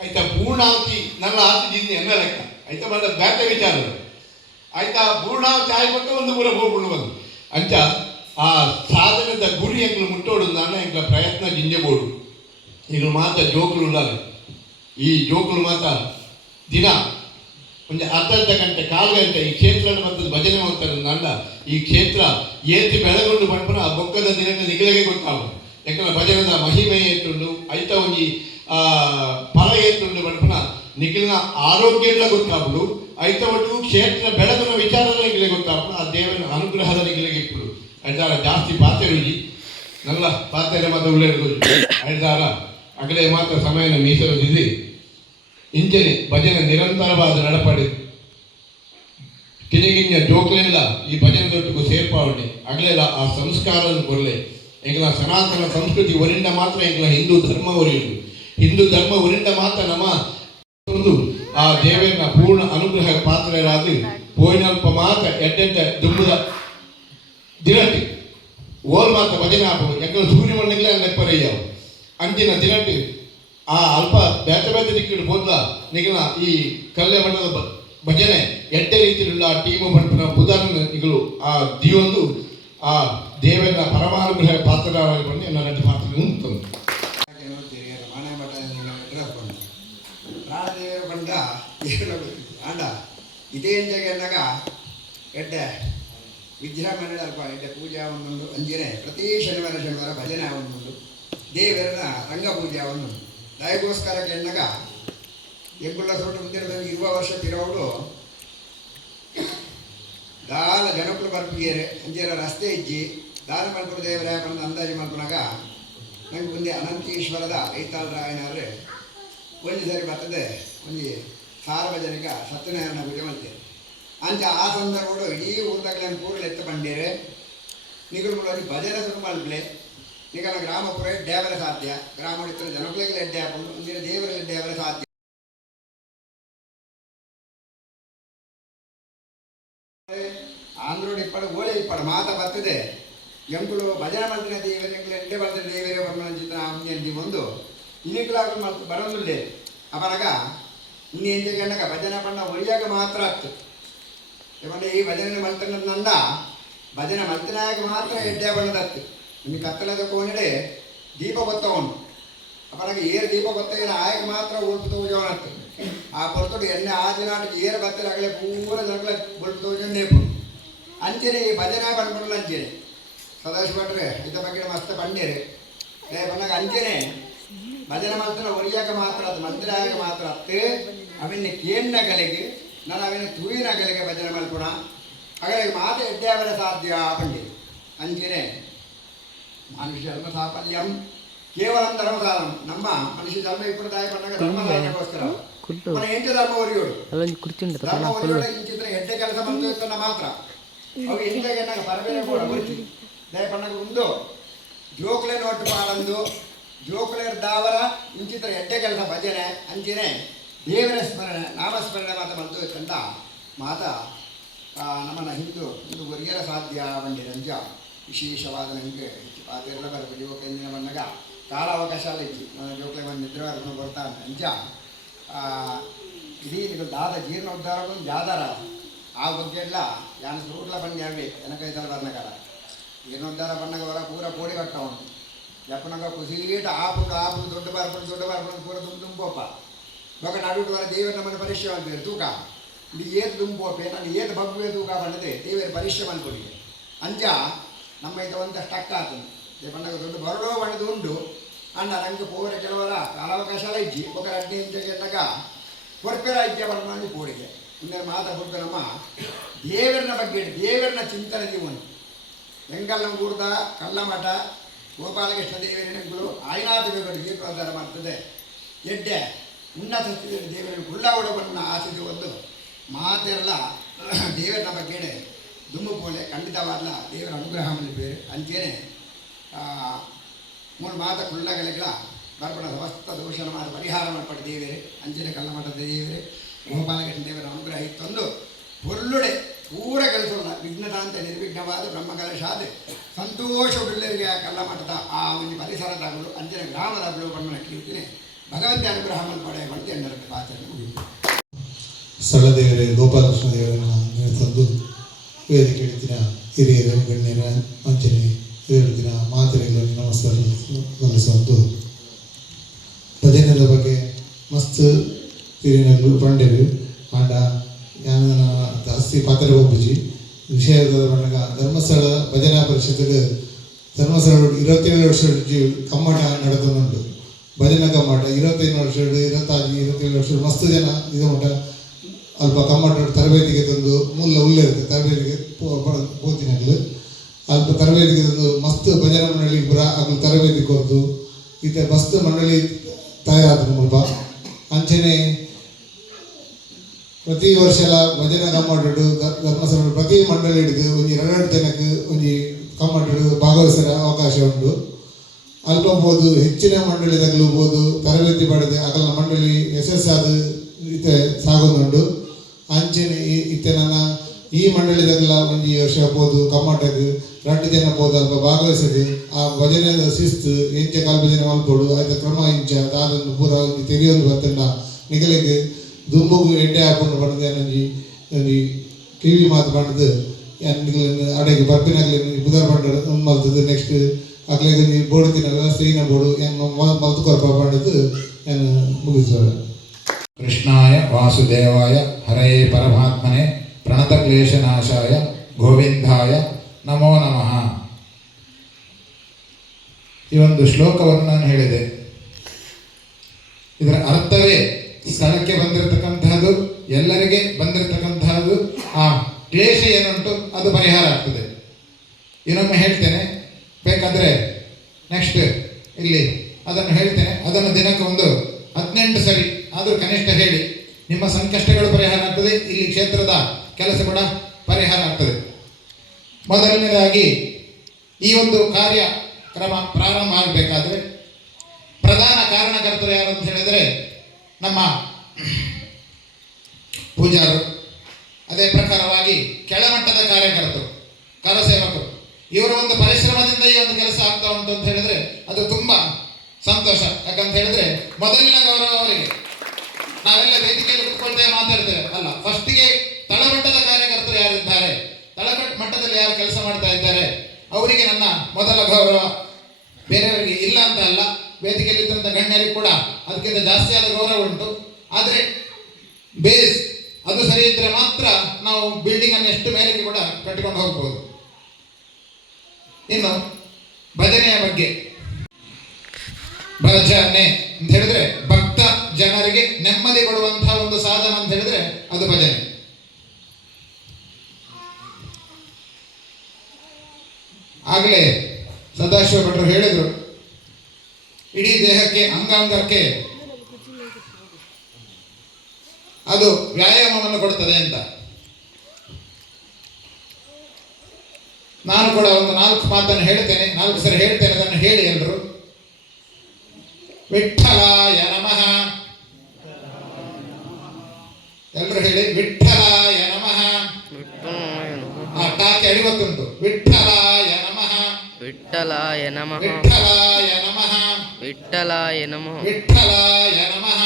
ಆಯ್ತಾ ಪೂರ್ಣಾವತಿ ನನ್ನ ಆತಿದ್ದೀನಿ ಎನ್ನ ಲೆಕ್ಕ ಆಯ್ತಾ ಬಂದ ಬ್ಯಾಟ ವಿಚಾರ ಆಯ್ತಾ ಪೂರ್ಣಾವತಿ ಆಯ್ಕೊಟ್ಟು ಒಂದು ಪೂರ ಹೋಗ್ಬಿಡು ಬಂದು ಅಂಚ ಆ ಸಾಧನದ ಗುರಿ ಎಂಕಲು ಮುಟ್ಟೋಡು ನಾನು ಎಂಕಲ ಪ್ರಯತ್ನ ಜಿಂಜಬೋಡು ಈಗ ಮಾತ್ರ ಜೋಕುಲು ಉಳ್ಳಾలి. ಈ ಜೋಕುಲು ಮಾತ್ರ ದಿನ ಒಂದು ಅರ್ಧ ಗಂಟೆ ಕಾಲು ಗಂಟೆ ಈ ಕ್ಷೇತ್ರ ಮತ್ತು ಭಜನೆ ಮಾಡ್ತಾರೆ ಅಂದ ಈ ಕ್ಷೇತ್ರ ಏತಿ ಬೆಳಗೊಂಡು ಪಂಪನ ಆ ಬೊಕ್ಕದ ದಿನಕ್ಕೆ ನಿಗಲಿಗೆ ಗೊತ್ತಾಗ ಯಾಕಂದ್ರೆ ಭಜನದ ಮಹಿಮೆ ಏತುಂಡು ಐತ ಒಂಜಿ ಫಲ ಏತುಂಡು ಪಂಪನ ನಿಖಿಲ್ನ ಆರೋಗ್ಯ ಎಲ್ಲ ಗೊತ್ತಾಗ್ಬಿಡು ಐತ ಒಟ್ಟು ಕ್ಷೇತ್ರ ಬೆಳಗಿನ ವಿಚಾರದ ನಿಗಲಿಗೆ ಗೊತ್ತಾಗ್ಬಿಡು ಆ ದೇವನ ಅನುಗ್ರಹದ ನಿಗಲಿಗೆ ಇಪ್ಪಡು ಐದಾರ ಜಾಸ್ತಿ ಪಾತ್ರೆ ರುಜಿ ನಲ್ಲ ಪಾತ್ರೆ ಮಾತ್ರ ಉಳ್ಳೇದು ಐದಾರ ಅಗಲೇ ಮಾತ್ರ ಸಮಯನ ಮೀಸಲು ಇಂಚನೆ ಭಜನೆ ನಿರಂತರವಾದ ನಡಪಡಿ ಕಿಣಿಗಿಂಜ ಜೋಕ್ಲೆಲ್ಲ ಈ ಭಜನೆ ದೊಟ್ಟಿಗೂ ಸೇರ್ಪಾವಣೆ ಅಗಲೆಲ್ಲ ಆ ಸಂಸ್ಕಾರದ ಕೊರಲೆ ಎಂಗ್ಲ ಸನಾತನ ಸಂಸ್ಕೃತಿ ಒರಿಂದ ಮಾತ್ರ ಎಂಗ್ಲ ಹಿಂದೂ ಧರ್ಮ ಒರಿಯುದು. ಹಿಂದೂ ಧರ್ಮ ಒರಿಂದ ಮಾತ್ರ ನಮ್ಮ ಒಂದು ಆ ದೇವರ ಪೂರ್ಣ ಅನುಗ್ರಹ ಪಾತ್ರರಾದ ಪೋಯಿನಲ್ಪ ಮಾತ್ರ ಎಡ್ಡೆಡ್ಡ ದುಂಬುದ ದಿನಟಿ ಓಲ್ ಮಾತ್ರ ಭಜನೆ ಹಾಕುವ ಎಂಗ್ಲ ಸೂರ್ಯಮಣ್ಣಗಳೇ ನೆಪ್ಪರಯ್ಯವು ಅಂಚಿನ ದಿನಟಿ ಆ ಅಲ್ಪ ಬೇತ ಬೇತ ದಿಕ್ಕಿಡು ಮೊದಲ ನಿಗಲ ಈ ಕಲ್ಲೆ ಮಠದ ಭಜನೆ ಎಡ್ಡೆ ರೀತಿയുള്ള ಆ ಟೀಮು ಪಂಪಿನ ಬುಧನ ನಿಗಳು ಆ ದಿಯೊಂದು ಆ ದೇವರ ಪರಮಾನುಗ್ರಹ ಪಾತ್ರರಾಗಿ ಬಂದು ನನ್ನ ನಟಿ ಪಾತ್ರ ತಂದು ಮನೆ ಮಠ ಪ್ರಾಣದೇವರು ಬಂದ ಏನು ಆಂಡ ಇದೇ ಎಂದಾಗ ಎಡ್ಡ ವಿಜೃಂಭಣೆ ಅಲ್ಪ ಎಡ್ಡ ಪೂಜಾ ಒಂದೊಂದು ಅಂಜನೆ ಪ್ರತಿ ಶನಿವಾರ ಭಜನೆ ಒಂದೊಂದು ದೇವರನ ರಂಗಪೂಜೆ ಒಂದೊಂದು ದಯಗೋಸ್ಕರಕ್ಕೆ ಎನ್ನಾಗ ಎಂಗುಳ್ಳ ಸೊಟ್ಟು ಮುಂದಿರದಲ್ಲಿ 20 ವರ್ಷ ಪಿರೋಡು ದಾಲ ಜನಕುಲು ಬರ್ಪಿಗೆರೆ ಅಂಜೇರ ರಸ್ತೆ ಇಜ್ಜಿ ದಾನ ಮಲ್ಪುರ ದೇವರ ಬಂದು ಅಂದಾಜು ಮಲ್ಪನಾಗ ನಂಗೆ ಮುಂದೆ ಅನಂತೀಶ್ವರದ ಐತಾಳರಾಯನವ್ರೆ ಒಂದು ಸರಿ ಬರ್ತದೆ ಒಂದು ಸಾರ್ವಜನಿಕ ಸತ್ಯನಾರಾಯಣ ಪೂಜೆ ಮಾಡ್ತೇವೆ ಅಂಚ ಆ ಸಂದರ್ಭಗಳು ಇಡೀ ಊರ್ದಾಗಲೇ ಕೂಡಲು ಎತ್ತ ಬಂಡೇರೆ ನಿಗಳುಗಳಲ್ಲಿ ಭಜನೆ ಶುರು ಮಲ್ಪಲೆ ನಿಗಲ ಗ್ರಾಮ ಪುರ ದೇವರ ಸಾಧ್ಯ ಗ್ರಾಮ ಇತರ ಜನಗಳಿಗೆ ಎಡ್ಡೆ ಹಾಕೊಂಡು ಒಂದಿನ ದೇವರ ಎಡ್ಡೆ ಅವರ ಸಾಧ್ಯ ಆಂಧ್ರೋಡ್ ಇಪ್ಪಡು ಓಳೆ ಇಪ್ಪಡು ಮಾತ ಬರ್ತದೆ ಎಂಕುಲು ಭಜನೆ ಮಾಡ್ತಿನ ದೇವರ ಎಂಕುಲು ಎಡ್ಡೆ ಬರ್ತಾರೆ ದೇವರೇ ಬರ್ಮಂಚಿತ ಅಂಜಿ ಒಂದು ಇನ್ನಿಕ್ಲಾಗ ಬರೋದಿಲ್ಲ ಅಪನಗ ಇನ್ನೇಂಜೆ ಗಂಡಗ ಭಜನೆ ಪಂಡ ಒಳಿಯಾಗ ಮಾತ್ರ ಆಗ್ತು ಏಮಂದ್ರೆ ಈ ಭಜನೆ ಮಲ್ತನಂದ ಭಜನೆ ಮಲ್ತನಾಗ ಮಾತ್ರ ಎಡ್ಡೆ ಬಣ್ಣದತ್ತು ನಿಮಗೆ ಕತ್ತಲದ ಕೋಣೆ ದೀಪ ಗೊತ್ತವನು ಅಪನಗ ಏರು ದೀಪ ಗೊತ್ತಾಗ ಆಯಗ ಮಾತ್ರ ಉಳ್ಪು ತೋಜವನತ್ತು ಆ ಪೊರ್ತೊಡು ಎಣ್ಣೆ ಆ ದಿನಾಟಕ್ಕೆ ಏರು ಬತ್ತಲೆ ಆಗಲೇ ಪೂರ ಜನಗಳ ಉಳ್ಪು ತೋಜನ್ನೇಪು ಅಂಚೆನೆ ಈ ಭಜನೆ ಬಂದ್ಬಿಡಲ್ಲ ಅಂಚೆನೆ ಸದಾಶಿವ ಭಟ್ರೆ ಇದ ಬಗ್ಗೆ ಮಸ್ತ್ ಬಂಡೇರಿ ಬಂದಾಗ ಅಂಚೆನೆ ಭಜನೆ ಮಾಡ್ತಾನೆ ಒರಿಯಾಗ ಮಾತ್ರ ಅದು ಮಂದಿರಾಗ ಮಾತ್ರ ಅತ್ತೆ ಅವನ್ನ ಕೇನ್ನಗಲಿಗೆ ನಾನು ಅವನ ತೂಯಿನಗಲಿಗೆ ಭಜನೆ ಮಲ್ಪುಣ ಹಾಗಾಗಿ ಮಾತೆ ಎಡ್ಡೆ ಅವರ ಸಾಧ್ಯ ಬಂಡಿ ಅಂಚೆನೆ ಮನುಷ್ಯ ಧರ್ಮ ಸಾಫಲ್ಯಂ ಕೇವಲ ಧರ್ಮ ಸಾಧನ ನಮ್ಮ ಮನುಷ್ಯ ಧರ್ಮ ಇಪ್ಪಡು ದಾಯ ಬಂದಾಗ ಧರ್ಮ ಸಾಧನೆಗೋಸ್ಕರ మన ఏంటి ధర్మ ఒరియోడు ధర్మ ఒరియోడు ఇంచిత్ర ఎడ్డ ಕೆಲಸ ಮಾಡ್ತನ್ನ ಮಾತ್ರ ಅವು ಇಂದಾಗ నాకు పరవేరే కూడా ఒరికి దయ పండగ ఉందో ಜೋಕ್ಲೆ ನೋಟ್ ಪಾಡಂದು ಜೋಕ್ಲೇರ್ ದಾವರ ಇಂಚಿತ್ರ ಎಡ್ಡೆ ಕೆಲಸ ಭಜನೆ ಅಂಚೆನೆ ದೇವರ ಸ್ಮರಣೆ ನಾಮಸ್ಮರಣೆ ಮಾತ ಮಾಡ್ತಂತ ಮಾತ ನಮ್ಮನ್ನ ಹಿಂದೂ ಒರಿಯರ ಸಾಧ್ಯ ಬಂಡಿ ರಂಜ ವಿಶೇಷವಾದ ನನಗೆ ಪಾತೆಲ್ಲ ಬರಬೇಕು ಜೋಕ್ಲೆಂದಿನ ಬಂದಾಗ ಕಾಲಾವಕಾಶ ಇಜ್ಜಿ ಜೋಕ್ಲೆ ಬಂದು ನಿದ್ರೆ ಕರ್ಕೊಂಡು ಬರ್ತಾನೆ ಅಂಚ ಇಡೀ ನೀವು ದಾದ ಜೀರ್ಣೋದ್ಧಾರ ಜಾದಾರ ಆ ಬಗ್ಗೆ ಎಲ್ಲ ಯಾನು ಸುರುಟ್ಲ ಬಂದು ಯಾವೇ ಎನಕೈತಲ ಬರ್ನಕಾರ ಜೀರ್ಣೋದ್ಧಾರ ಬಣ್ಣಗವರ ಪೂರ ಕೋಡಿ ಕಟ್ಟ ಉಂಟು ಎಪ್ಪನಗ ಕುಸೀಟ ಆಪುಂಡು ದೊಡ್ಡ ಬಾರ್ಪುಂಡು ಪೂರ ತುಂಬೋಪ ಇವಾಗ ನಡುಟು ವರ ದೇವರ ನಮ್ಮನ್ನು ಪರೀಕ್ಷೆ ಮಾಡ್ಬೇಕು ತೂಕ ಇದು ಏದು ತುಂಬೋಪೆ ನಾನು ಏದು ಬಗ್ಗುವೆ ತೂಕ ಬಂಡದೆ ದೇವರ ಪರೀಕ್ಷೆ ಮಾಡ್ಕೊಡಿ ಅಂಚ ನಮ್ಮ ಇದೊಂದು ಸ್ಟಕ್ ಆಗ್ತದೆ ಬಣ್ಣಗ ದೊಡ್ಡ ಬರಡೋ ಬಣ್ಣದು ಉಂಟು ಅಣ್ಣ ನಂಗೆ ಪೋರ ಕೆಲವರ ಕಾಲಾವಕಾಶ ಇಜ್ಜಿ ఒక 2 ಗಂಟೆಗ ಕೊರ್ಪೆರ ಇಜ್ಜೆ ಬರ್ಮಾನಿ ಪೋಡಿಗೆ ಇಂದ ಮಾತಾಡ್ಬಿಟ್ಟು ನಮ್ಮ ದೇವರನ ಬಗ್ಗೆ ದೇವರನ ಚಿಂತನೆ ಜೀವನ ಎಂಗಲ್ಲ ಕೂರ್ದ ಕಲ್ಲಮಠ ಗೋಪಾಲಕೃಷ್ಣ ದೇವರಿನಗಳು ಆಯ್ನಾಥ ಬೇಗಡಿಗೆ ಪ್ರಚಾರ ಮಾಡ್ತದೆ ಎಡ್ಡೆ ಉನ್ನತ ಸ್ಥಿತಿಯಲ್ಲಿ ದೇವರನ್ನು ಕುಳ್ಳಾವಡವನ್ನು ಆಸೆದು ಒಂದು ಮಾತೆಲ್ಲ ದೇವರನ ಬಗ್ಗೆ ದುಮ್ಮು ಪೋಲೆ ಖಂಡಿತವಾದ ದೇವರ ಅನುಗ್ರಹ ಬೇರೆ ಅಂಚೇನೆ ಮೂರು ಮಾತ ಕುಳ್ಳಗಲಿಗಳ ಬರ್ಪಣ ಸಮಸ್ತ ದೋಷನ ಮಾಡಿ ಪರಿಹಾರ ಮಾಡ್ಪಟ್ಟು ದೇವರೇ ಅಂಚನೆ ಕಲ್ಲಮಠದ ದೇವರೇ ಗೋಪಾಲಕೃಷ್ಣ ದೇವರ ಅನುಗ್ರಹ ಇತ್ತೊಂದು ಪೊರ್ಲುಡೆ ಪೂರ ಕೆಲಸವಲ್ಲ ವಿಘ್ನತಾಂತ ನಿರ್ವಿಘ್ನವಾದ ಬ್ರಹ್ಮಕಲಶಾದ ಸಂತೋಷ ಬಿಳ್ಳರಿಗೆ ಕಲ್ಲಮಠದ ಆ ಒಂದು ಪರಿಸರದಾಗಲು ಅಂಚನೆ ಗ್ರಾಮದಾಗಲು ಬಣ್ಣನ ಕೀರ್ತಿನೇ ಭಗವಂತ ಅನುಗ್ರಹ ಮಾಡ್ಪಡೆ ಬಂತೆ ಎಲ್ಲರಿಗೆ ಆಚರಣೆ ಸ್ಥಳದೇವರೇ ಗೋಪಾಲಕೃಷ್ಣ ದೇವರನ್ನು ತಂದು ವೇದಿಕೆ ಹಿಡಿತಿನ ಹಿರಿಯರು ಗಣ್ಯರ ವಂಚನೆ ಹೇಳಿದಿನ ಮಾತುಗಳಲ್ಲಿ ನಮಸ್ಕಾರ ಗಮನಿಸುವಂತು ಭಜನೆದ ಬಗ್ಗೆ ಮಸ್ತ್ ತಿರಿನಲ್ಲೂ ಪಂಡೆರು ಆಂಡ ಯಾನ ಜಾಸ್ತಿ ಪಾತ್ರ ಹೋಗ್ಬಿಜಿ ವಿಷಯದ ಬಣ್ಣಗ ಧರ್ಮಸ್ಥಳ ಭಜನಾ ಪರಿಷತ್ತಿಗೆ ಧರ್ಮಸ್ಥಳ 27 ವರ್ಷ ಕಮ್ಮಟ ನಡೆದುಂಟು ಭಜನಾ ಕಮ್ಮಟ 25 ವರ್ಷ 27 ವರ್ಷ ಮಸ್ತ್ ಜನ ಇದು ಮಟ್ಟ ಅಲ್ಪ ಕಮ್ಮಟ ತರಬೇತಿಗೆ ತಂದು ಉಳ್ಳೇರುತ್ತೆ ತರಬೇತಿಗೆ ಪೋತಿನಲ್ಲಿ ಅಲ್ಪ ತರಬೇತಿಗೆ ತಂದು ಮಸ್ತ್ ಭಜನಾ ಮಂಡಳಿ ಪುರ ಅಲ್ಲಿ ತರಬೇತಿ ಕೊಡ್ತು ಈತ ಮಸ್ತ್ ಮಂಡಳಿ ತಯಾರಾದ್ರು ಮುಲ್ಪ ಅಂಚನೆ ಪ್ರತಿ ವರ್ಷ ಎಲ್ಲ ಭಜನಾ ಕಮ್ಮಟು ಧರ್ಮಸ್ಥಳ ಪ್ರತಿ ಮಂಡಳಿ ಹಿಡಿದು ಒಂದು 2 ಜನಕ್ಕೆ ಒಂದು ಕಮ್ಮಟರು ಭಾಗವಹಿಸಲು ಅವಕಾಶ ಉಂಟು. ಅಲ್ಪಬಹುದು ಹೆಚ್ಚಿನ ಮಂಡಳಿ ತಗಲುಬಹುದು ತರಬೇತಿ ಪಡೆದು ಅಗಲ ಮಂಡಳಿ ಯಶಸ್ಸಾದ ಇತ್ತೆ ಸಾಗುന്നുണ്ട്. ಅಂಚೆನೆ ಇತ್ತೆ ನನ್ನ ಈ ಮಂಡಳಿದಾಗಲ ಒಂದು ವರ್ಷ ಹೋದು ಕಮ್ಮಟಕ್ಕೆ 2 ಜನ ಹೋದು ಅಲ್ಪ ಭಾಗವಹಿಸಿದ್ದು ಆ ಭಜನೆದ ಶಿಸ್ತು ಎಂಚ ಕಾಲು ಭಜನೆ ಮಲ್ಪಡು ಆಯ್ತ ಕ್ರಮ ಇಂಚ ಅದನ್ನು ಪೂರ ತೆರೆಯೊಂದು ಬರ್ತಂಡ ನಿಗಲಿಗೆ ದುಂಬುಗು ಎಡ್ಡೆ ಹಾಕೊಂಡು ಬಣ್ಣದ ನನಗೆ ಕಿವಿ ಮಾತು ಬಣ್ಣದು ನಿಗಲಿನ ಅಡೆಗೆ ಬರ್ಪಿನಾಗಲಿ ಬುಧವಾರ ಬಂಡ ಮಲ್ತದ್ದು. ನೆಕ್ಸ್ಟ್ ಅಗ್ಲಿಗೆ ಬೋರ್ಡಿನ ವ್ಯವಸ್ಥೆ ಏನ ಬೋರ್ಡು ಹೆಂಗೆ ಮಲ್ತುಕೊರಪ ಬಣ್ಣದು ಏನು ಮುಗಿಸ್ತದೆ. ಕೃಷ್ಣಾಯ ವಾಸುದೇವಾಯ ಹರಯೇ ಪರಮಾತ್ಮನೆ ಪ್ರಣತಕ್ಲೇಶನಾಶಾಯ ಗೋವಿಂದಾಯ ನಮೋ ನಮಃ. ಈ ಒಂದು ಶ್ಲೋಕವನ್ನು ನಾನು ಹೇಳಿದೆ. ಇದರ ಅರ್ಥವೇ ಸ್ಥಳಕ್ಕೆ ಬಂದಿರತಕ್ಕಂತಹದ್ದು, ಎಲ್ಲರಿಗೆ ಬಂದಿರತಕ್ಕಂತಹದ್ದು, ಆ ಕ್ಲೇಶ ಏನುಂಟು ಅದು ಪರಿಹಾರ ಆಗ್ತದೆ. ಇನ್ನೊಮ್ಮೆ ಹೇಳ್ತೇನೆ, ಬೇಕಾದರೆ ನೆಕ್ಸ್ಟ್ ಇಲ್ಲಿ ಅದನ್ನು ಹೇಳ್ತೇನೆ. ಅದನ್ನು ದಿನಕ್ಕೆ ಒಂದು 18 ಸರಿ ಆದರೂ ಕನಿಷ್ಠ ಹೇಳಿ. ನಿಮ್ಮ ಸಂಕಷ್ಟಗಳು ಪರಿಹಾರ ಆಗ್ತದೆ, ಇಲ್ಲಿ ಕ್ಷೇತ್ರದ ಕೆಲಸ ಕೂಡ ಪರಿಹಾರ ಆಗ್ತದೆ. ಮೊದಲನೇದಾಗಿ ಈ ಒಂದು ಕಾರ್ಯಕ್ರಮ ಪ್ರಾರಂಭ ಆಗಬೇಕಾದ್ರೆ ಪ್ರಧಾನ ಕಾರಣಕರ್ತರು ಯಾರು ಅಂತ ಹೇಳಿದರೆ ನಮ್ಮ ಪೂಜಾರು, ಅದೇ ಪ್ರಕಾರವಾಗಿ ಕೆಳಮಟ್ಟದ ಕಾರ್ಯಕರ್ತರು, ಕರಸೇವಕರು. ಇವರ ಒಂದು ಪರಿಶ್ರಮದಿಂದ ಈ ಒಂದು ಕೆಲಸ ಆಗ್ತಾ ಉಂಟು ಅಂತ ಹೇಳಿದ್ರೆ ಅದು ತುಂಬ ಸಂತೋಷ. ಯಾಕಂತ ಹೇಳಿದ್ರೆ ಮೊದಲಿನ ಗೌರವ ಅವರಿಗೆ. ನಾವೆಲ್ಲ ವೇದಿಕೆಯಲ್ಲಿ ಕುತ್ಕೊಳ್ತೇವೆ, ಮಾತಾಡ್ತೇವೆ ಅಲ್ಲ, ಫಸ್ಟಿಗೆ ತಳಮಟ್ಟದ ಕಾರ್ಯಕರ್ತರು ಯಾರಿದ್ದಾರೆ, ಮಟ್ಟದಲ್ಲಿ ಯಾರು ಕೆಲಸ ಮಾಡ್ತಾ ಇದ್ದಾರೆ ಅವರಿಗೆ ನನ್ನ ಮೊದಲ ಗೌರವ. ಬೇರೆಯವರಿಗೆ ಇಲ್ಲ ಅಂತ ಅಲ್ಲ, ವೇದಿಕೆಯಲ್ಲಿದ್ದಂಥ ಗಣ್ಯರಿಗೆ ಕೂಡ ಅದಕ್ಕಿಂತ ಜಾಸ್ತಿ ಆದ ಗೌರವ ಉಂಟು. ಆದರೆ ಬೇಸ್ ಅದು ಸರಿ ಇದ್ದರೆ ಮಾತ್ರ ನಾವು ಬಿಲ್ಡಿಂಗ್ ಅನ್ನು ಎಷ್ಟು ಮೇಲಕ್ಕೆ ಕೂಡ ಕಟ್ಟಿಕೊಂಡು ಹೋಗ್ಬೋದು. ಇನ್ನು ಭಜನೆಯ ಬಗ್ಗೆ, ಭಜನೆ ಅಂತ ಹೇಳಿದ್ರೆ ಭಕ್ತ ಜನರಿಗೆ ನೆಮ್ಮದಿ ಕೊಡುವಂತಹ ಒಂದು ಸಾಧನ ಅಂತ ಹೇಳಿದ್ರೆ ಅದು ಭಜನೆ. ಆಗಲೇ ಸದಾಶಿವ ಭಟ್ರು ಹೇಳಿದ್ರು, ಇಡೀ ದೇಹಕ್ಕೆ ಅಂಗಾಂಗಕ್ಕೆ ಅದು ವ್ಯಾಯಾಮವನ್ನು ಕೊಡ್ತದೆ ಅಂತ. ನಾನು ಕೂಡ ಒಂದು 4 ಮಾತನ್ನು ಹೇಳ್ತೇನೆ, 4 ಸರಿ ಹೇಳ್ತೇನೆ, ಅದನ್ನು ಹೇಳಿ ಎಲ್ಲರೂ. ವಿಠ್ಠಲಾಯ ನಮಃ. ಎಲ್ಲರೂ ಹೇಳಿ, ವಿಠ್ಠಲಾಯ ನಮಃ. ಆ ಟಾಕಿ ಅಡಿವತ್ತುಂಟು. ವಿಠ್ಠಲಾಯ ನಮಃ, ವಿಠ್ಠಲಾಯ ನಮಃ, ವಿಠ್ಠಲಾಯ ನಮಃ, ವಿಠ್ಠಲಾಯ ನಮಃ, ವಿಠ್ಠಲಾಯ ನಮಃ.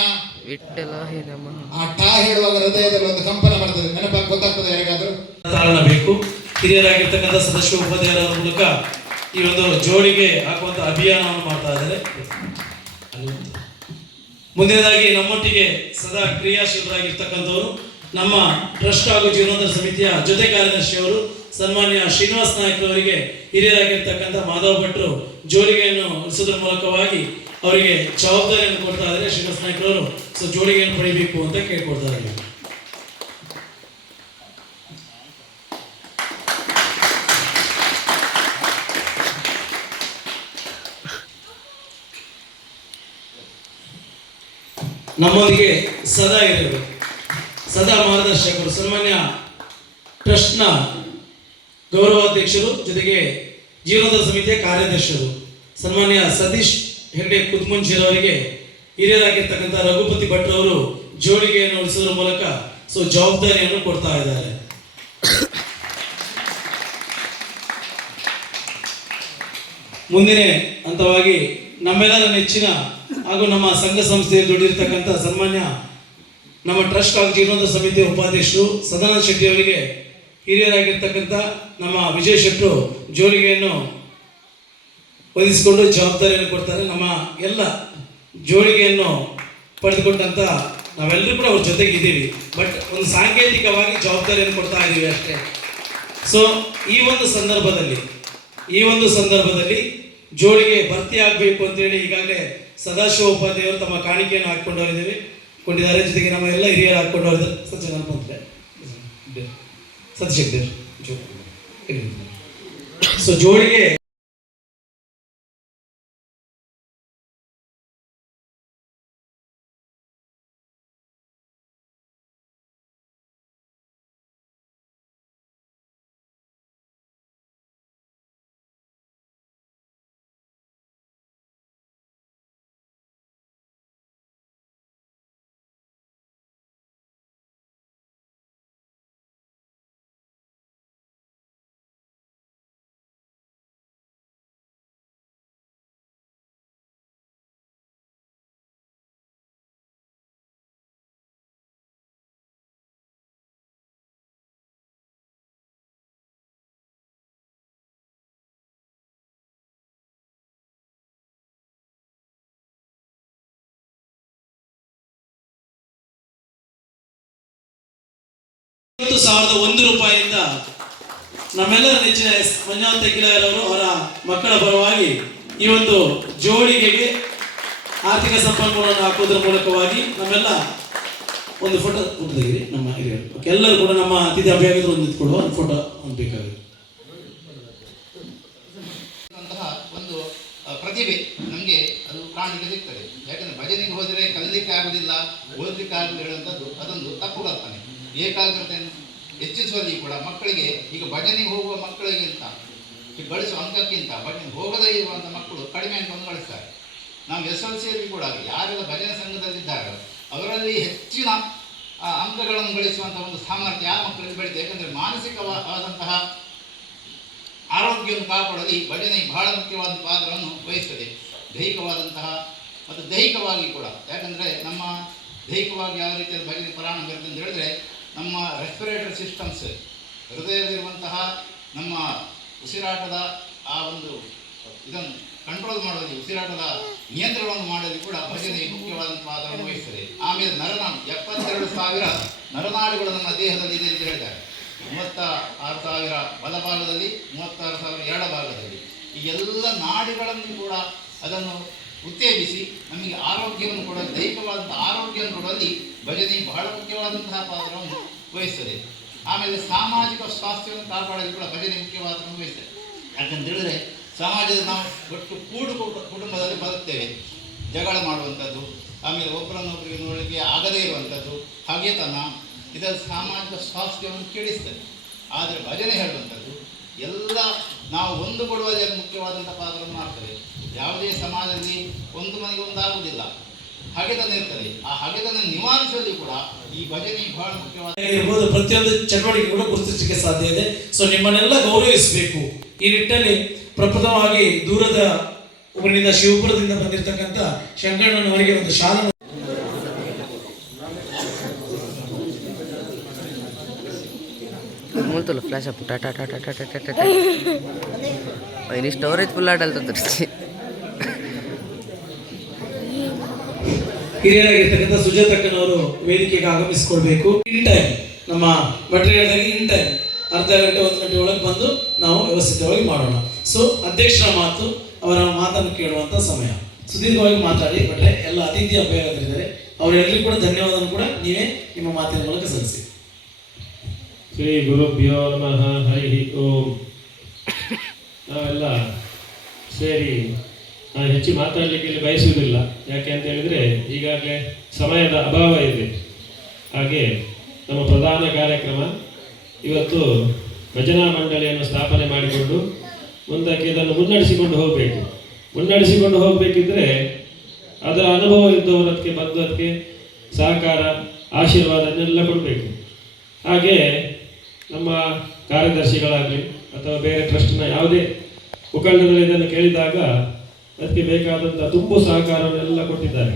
ವಿಠ್ಠಲಾಯ ನಮಃ. ಆ ಟಾ ಹೇಳುವಾಗ ಹೃದಯದಲ್ಲಿ ಒಂದು ಕಂಪನ ಬರ್ತದೆ. ನೆನಪಾಗಿ ಗೊತ್ತಾಗ್ತದೆ ಯಾರಿಗಾದ್ರೂ? ತಾಳಬೇಕು. ಹಿರಿಯರಾಗಿರ್ತಕ್ಕಂಥ ಸದಸ್ಯ ಉಪಾಧ್ಯಾಯರ ಮೂಲಕ ಈ ಒಂದು ಜೋಡಿಗೆ ಹಾಕುವಂಥ ಅಭಿಯಾನವನ್ನು ಮಾಡ್ತಾ ಇದ್ದಾರೆ. ಮುಂದಿನದಾಗಿ ನಮ್ಮೊಟ್ಟಿಗೆ ಸದಾ ಕ್ರಿಯಾಶೀಲರಾಗಿರ್ತಕ್ಕಂಥವರು ನಮ್ಮ ಟ್ರಸ್ಟ್ ಹಾಗೂ ಜೀವನೋದ್ಧಾರ ಸಮಿತಿಯ ಜೊತೆ ಕಾರ್ಯದರ್ಶಿಯವರು ಸನ್ಮಾನ್ಯ ಶ್ರೀನಿವಾಸ್ ನಾಯ್ಕರವರಿಗೆ ಹಿರಿಯರಾಗಿರ್ತಕ್ಕಂಥ ಮಾಧವ ಭಟ್ರು ಜೋಡಿಗೆಯನ್ನು ಉಳಿಸೋದ್ರ ಮೂಲಕವಾಗಿ ಅವರಿಗೆ ಜವಾಬ್ದಾರಿಯನ್ನು ಕೊಡ್ತಾ ಇದ್ದಾರೆ. ಶ್ರೀನಿವಾಸ್ ನಾಯ್ಕರವರು ಜೋಡಿಗೆಯನ್ನು ಪಡಿಬೇಕು ಅಂತ ಕೇಳ್ಕೊಡ್ತಾ ಇದ್ದಾರೆ. ನಮ್ಮೊಂದಿಗೆ ಸದಾ ಇರಬೇಕು, ಸದಾ ಮಾರ್ಗದರ್ಶಕರು, ಸನ್ಮಾನ್ಯ ಟ್ರಸ್ಟ್ನ ಗೌರವಾಧ್ಯಕ್ಷರು, ಜೊತೆಗೆ ಜೀವನೋದ್ಧಾರ ಸಮಿತಿಯ ಕಾರ್ಯದರ್ಶಿಗಳು ಸನ್ಮಾನ್ಯ ಸತೀಶ್ ಹೆಗ್ಡೆ ಕುದ್ಮುಂಚಿರವರಿಗೆ ಹಿರಿಯರಾಗಿರ್ತಕ್ಕಂಥ ರಘುಪತಿ ಭಟ್ರವರು ಜೋಡಿಗೆಯನ್ನು ಉಳಿಸೋದ್ರ ಮೂಲಕ ಜವಾಬ್ದಾರಿಯನ್ನು ಕೊಡ್ತಾ ಇದ್ದಾರೆ. ಮುಂದಿನ ಹಂತವಾಗಿ ನಮ್ಮೆಲ್ಲರ ನೆಚ್ಚಿನ ಹಾಗೂ ನಮ್ಮ ಸಂಘ ಸಂಸ್ಥೆಯಲ್ಲಿ ದುಡಿದಿರ್ತಕ್ಕಂಥ ಸನ್ಮಾನ್ಯ ನಮ್ಮ ಟ್ರಸ್ಟ್ ಹಾಗೂ ಜೀವನೋದ್ಧಾರ ಸಮಿತಿಯ ಉಪಾಧ್ಯಕ್ಷರು ಸದಾನಂದ ಶೆಟ್ಟಿ ಅವರಿಗೆ ಹಿರಿಯರಾಗಿರ್ತಕ್ಕಂಥ ನಮ್ಮ ವಿಜಯ್ ಶೆಟ್ಟರು ಜೋಳಿಗೆಯನ್ನು ಒದಗಿಸಿಕೊಂಡು ಜವಾಬ್ದಾರಿಯನ್ನು ಕೊಡ್ತಾರೆ. ನಮ್ಮ ಎಲ್ಲ ಜೋಳಿಗೆಯನ್ನು ಪಡೆದುಕೊಂಡಂಥ ನಾವೆಲ್ಲರೂ ಕೂಡ ಅವ್ರ ಜೊತೆಗೆ ಇದ್ದೀವಿ, ಬಟ್ ಒಂದು ಸಾಂಕೇತಿಕವಾಗಿ ಜವಾಬ್ದಾರಿಯನ್ನು ಕೊಡ್ತಾ ಇದ್ದೀವಿ ಅಷ್ಟೇ. ಈ ಒಂದು ಸಂದರ್ಭದಲ್ಲಿ ಜೋಳಿಗೆ ಭರ್ತಿ ಆಗಬೇಕು ಅಂತೇಳಿ ಈಗಾಗಲೇ ಸದಾಶಿವ ಉಪಾಧ್ಯಾಯರು ತಮ್ಮ ಕಾಣಿಕೆಯನ್ನು ಕೊಂಡಿದ್ದಾರೆ. ಜೊತೆಗೆ ನಮ್ಮ ಎಲ್ಲ ಹಿರಿಯರು ಹಾಕ್ಕೊಂಡು ಹೋಗಿದ್ದಾರೆ. ಸತ್ಯಶಕ್ತಿ ಜೋಳಿಗೆ 50,001 ನಮ್ಮೆಲ್ಲರ ನೆಚ್ಚಿನ ಮಂಜುನಾಥ್ ತೆಗ್ಗಿಲರವರು ಅವರ ಮಕ್ಕಳ ಪರವಾಗಿ ಈ ಒಂದು ಜೋಳಿಗೆಗೆ ಆರ್ಥಿಕ ಸಂಪನ್ಮೂಲವನ್ನು ಹಾಕುವುದರ ಮೂಲಕವಾಗಿ ನಮ್ಮೆಲ್ಲ ಒಂದು ಫೋಟೋ ತೆಗೀರಿ. ನಮ್ಮ ಹಿರಿಯರು ಎಲ್ಲರೂ ಕೂಡ ನಮ್ಮ ಅತಿಥಿ ಅಭ್ಯಾಗದ್ರು ಒಂದು ನಿಂತ್ಕೊಡುವ ಒಂದು ಫೋಟೋ ಒಂದು ಬೇಕಾಗುತ್ತೆ. ಒಂದು ಪ್ರತಿಭೆ ನಮಗೆ ಅದು ಕಾಣಲಿಕ್ಕೆ ಸಿಗ್ತದೆ. ಯಾಕಂದ್ರೆ ಭಜನೆಗೆ ಹೋದರೆ ಕಲಿಲಿಕ್ಕೆ ಆಗುದಿಲ್ಲ, ಓದಲಿಕ್ಕೆ ಆಗುದಿಲ್ಲ ಹೇಳುವಂಥದ್ದು ಅದೊಂದು ತಪ್ಪು ಕಲ್ಪನೆ. ಏಕಾಗ್ರತೆಯನ್ನು ಹೆಚ್ಚಿಸುವಲ್ಲಿ ಕೂಡ ಮಕ್ಕಳಿಗೆ ಈಗ ಭಜನೆಗೆ ಹೋಗುವ ಮಕ್ಕಳಿಗಿಂತ ಗಳಿಸುವ ಅಂಕಕ್ಕಿಂತ ಭಜನೆ ಹೋಗದೇ ಇರುವಂಥ ಮಕ್ಕಳು ಕಡಿಮೆ ಅಂಕವನ್ನು ಗಳಿಸ್ತಾರೆ. ನಾವು SLC ಯಲ್ಲಿ ಕೂಡ ಯಾರೆಲ್ಲ ಭಜನೆ ಸಂಘದಲ್ಲಿದ್ದಾರೋ ಅವರಲ್ಲಿ ಹೆಚ್ಚಿನ ಅಂಕಗಳನ್ನು ಗಳಿಸುವಂಥ ಒಂದು ಸಾಮರ್ಥ್ಯ ಆ ಮಕ್ಕಳಿಗೆ ಬೆಳೀತದೆ. ಯಾಕಂದರೆ ಮಾನಸಿಕವಾದಂತಹ ಆರೋಗ್ಯವನ್ನು ಕಾಪಾಡಲಿ ಭಜನೆ ಬಹಳ ಮುಖ್ಯವಾದ ಪಾತ್ರವನ್ನು ವಹಿಸ್ತದೆ. ದೈಹಿಕವಾದಂತಹ ಮತ್ತು ದೈಹಿಕವಾಗಿ ಕೂಡ, ಯಾಕಂದರೆ ನಮ್ಮ ದೈಹಿಕವಾಗಿ ಯಾವ ರೀತಿಯಲ್ಲಿ ಭಜನೆ ಪ್ರಾಣ ಬರುತ್ತೆ ಅಂತ ಹೇಳಿದ್ರೆ ನಮ್ಮ ರೆಸ್ಪಿರೇಟರಿ ಸಿಸ್ಟಮ್ಸ್, ಹೃದಯದಲ್ಲಿರುವಂತಹ ನಮ್ಮ ಉಸಿರಾಟದ ಆ ಒಂದು ಇದನ್ನು ಕಂಟ್ರೋಲ್ ಮಾಡುವಲ್ಲಿ, ಉಸಿರಾಟದ ನಿಯಂತ್ರಣವನ್ನು ಮಾಡುವಲ್ಲಿ ಕೂಡ ಭಜನೆ ಮುಖ್ಯವಾದಂಥ ಪಾತ್ರವನ್ನು ವಹಿಸ್ತದೆ. ಆಮೇಲೆ ನರನಾಡಿ 72,000 ನರನಾಡಿಗಳು ನಮ್ಮ ದೇಹದಲ್ಲಿ ಇದೆ ಅಂತ ಹೇಳಿದ್ದಾರೆ. 36,000 ಬಲಭಾಗದಲ್ಲಿ, 36,000 ಎಡಭಾಗದಲ್ಲಿ. ಈ ಎಲ್ಲ ನಾಡಿಗಳನ್ನು ಕೂಡ ಅದನ್ನು ಉತ್ತೇಜಿಸಿ ನಮಗೆ ಆರೋಗ್ಯವನ್ನು ಕೊಡ, ದೈಹಿಕವಾದಂಥ ಆರೋಗ್ಯವನ್ನು ಕೊಡುವಲ್ಲಿ ಭಜನೆ ಬಹಳ ಮುಖ್ಯವಾದಂತಹ ಪಾತ್ರವನ್ನು ವಹಿಸ್ತದೆ. ಆಮೇಲೆ ಸಾಮಾಜಿಕ ಸ್ವಾಸ್ಥ್ಯವನ್ನು ಕಾಪಾಡಲು ಕೂಡ ಭಜನೆ ಮುಖ್ಯವಾದ ಪಾತ್ರವನ್ನು ವಹಿಸ್ತದೆ. ಯಾಕಂತೇಳಿದ್ರೆ ಸಮಾಜದ ನಾವು ಒಟ್ಟು ಕುಟುಂಬದಲ್ಲಿ ಬದುಕ್ತೇವೆ, ಜಗಳ ಮಾಡುವಂಥದ್ದು, ಆಮೇಲೆ ಒಬ್ಬರನ್ನೊಬ್ಬರಿಗೆ ನೋಡಲಿಕ್ಕೆ ಆಗದೇ ಇರುವಂಥದ್ದು, ಹಾಗೆತನ, ಇದರ ಸಾಮಾಜಿಕ ಸ್ವಾಸ್ಥ್ಯವನ್ನು ಕೆಡಿಸ್ತದೆ. ಆದರೆ ಭಜನೆ ಹೇಳುವಂಥದ್ದು ಎಲ್ಲ ನಾವು ಒಂದು ಕೊಡುವುದೇ ಮುಖ್ಯವಾದಂಥ ಪಾತ್ರವನ್ನು ಮಾಡ್ತದೆ. ಯಾವುದೇ ಸಮಾಜದಲ್ಲಿ ಒಂದು ಮನೆಗೆ ಒಂದಾಗುವುದಿಲ್ಲ, ಹಗೆತನ ಇರ್ತದೆ. ಆ ಹಗೆತನ ನಿವಾರಿಸುವಲ್ಲಿ ಕೂಡ ಈ ಭಜನೆ ಬಹಳ ಮುಖ್ಯವಾದ ಇರ್ಬೋದು. ಪ್ರತಿಯೊಂದು ಚಟುವಟಿಕೆ ಕೂಡ ಗುರುತಿಸಲಿಕ್ಕೆ ಸಾಧ್ಯ ಇದೆ. ಸೊ ನಿಮ್ಮನ್ನೆಲ್ಲ ಗೌರವಿಸಬೇಕು. ಈ ನಿಟ್ಟಿನಲ್ಲಿ ಪ್ರಪ್ರಥಮವಾಗಿ ದೂರದ ಊರಿನಿಂದ ಶಿವಪುರದಿಂದ ಬಂದಿರತಕ್ಕಂಥ ಶಂಕರಣ್ಣನವರಿಗೆ ಒಂದು ಶಾಲಾ ముంతులు ఫ్లాష్ అప్ టాటా టాటా టాటా టాటా ini storage full ಆಡಲ್ತ ತೋರಿಸಿ. ಹಿರಿಯರಾಗಿರ್ತಕ್ಕಂಥ ಸುಜಾತಕ್ಕನವರು ವೇದಿಕೆಗೆ ಆಗಮಿಸಿಕೊಳ್ಬೇಕು. ಇನ್ ಟೈಮ್ ನಮ್ಮ ಭಟ್ರಿಯಾಗಿ ಇನ್ ಟೈಮ್ ಅರ್ಧ ಗಂಟೆ 1 ಗಂಟೆ ಒಳಗೆ ಬಂದು ನಾವು ವ್ಯವಸ್ಥಿತವಾಗಿ ಮಾಡೋಣ. ಸೊ ಅಧ್ಯಕ್ಷರ ಮಾತು, ಅವರ ಮಾತನ್ನು ಕೇಳುವಂಥ ಸಮಯ. ಸುದೀರ್ಘವಾಗಿ ಮಾತಾಡಿ ಭಟ್ರೆ ಎಲ್ಲ ಅತಿಥಿ ಅಭ್ಯಾಗತರಿದ್ದಾರೆ, ಅವರೆಲ್ಲರಿಗೂ ಕೂಡ ಧನ್ಯವಾದವನ್ನು ಕೂಡ ನೀವೇ ನಿಮ್ಮ ಮಾತಿನ ಮೂಲಕ ಸಲ್ಲಿಸಿ. ಶ್ರೀ ಗುರುಭ್ಯೋ ನಮಃ. ಹರಿ ಓಂ. ನಾವೆಲ್ಲ ಸೇರಿ ನಾನು ಹೆಚ್ಚು ಮಾತಾಡಲಿಕ್ಕೆ ಇಲ್ಲಿ ಬಯಸುವುದಿಲ್ಲ. ಯಾಕೆ ಅಂತ ಹೇಳಿದರೆ ಈಗಾಗಲೇ ಸಮಯದ ಅಭಾವ ಇದೆ. ಹಾಗೆ ನಮ್ಮ ಪ್ರಧಾನ ಕಾರ್ಯಕ್ರಮ ಇವತ್ತು ಭಜನಾ ಮಂಡಳಿಯನ್ನು ಸ್ಥಾಪನೆ ಮಾಡಿಕೊಂಡು ಮುಂದಕ್ಕೆ ಇದನ್ನು ಮುನ್ನಡೆಸಿಕೊಂಡು ಹೋಗಬೇಕು. ಮುನ್ನಡೆಸಿಕೊಂಡು ಹೋಗಬೇಕಿದ್ರೆ ಅದರ ಅನುಭವ ಇದ್ದವರು ಅದಕ್ಕೆ ಬಂದು ಅದಕ್ಕೆ ಸಹಕಾರ, ಆಶೀರ್ವಾದ ಇದನ್ನೆಲ್ಲ ಕೊಡಬೇಕು. ಹಾಗೆ ನಮ್ಮ ಕಾರ್ಯದರ್ಶಿಗಳಾಗಲಿ ಅಥವಾ ಬೇರೆ ಟ್ರಸ್ಟ್ನ ಯಾವುದೇ ಮುಖಂಡರು ಇದನ್ನು ಕೇಳಿದಾಗ ಅದಕ್ಕೆ ಬೇಕಾದಂಥ ತುಂಬು ಸಹಕಾರವನ್ನೆಲ್ಲ ಕೊಟ್ಟಿದ್ದಾರೆ.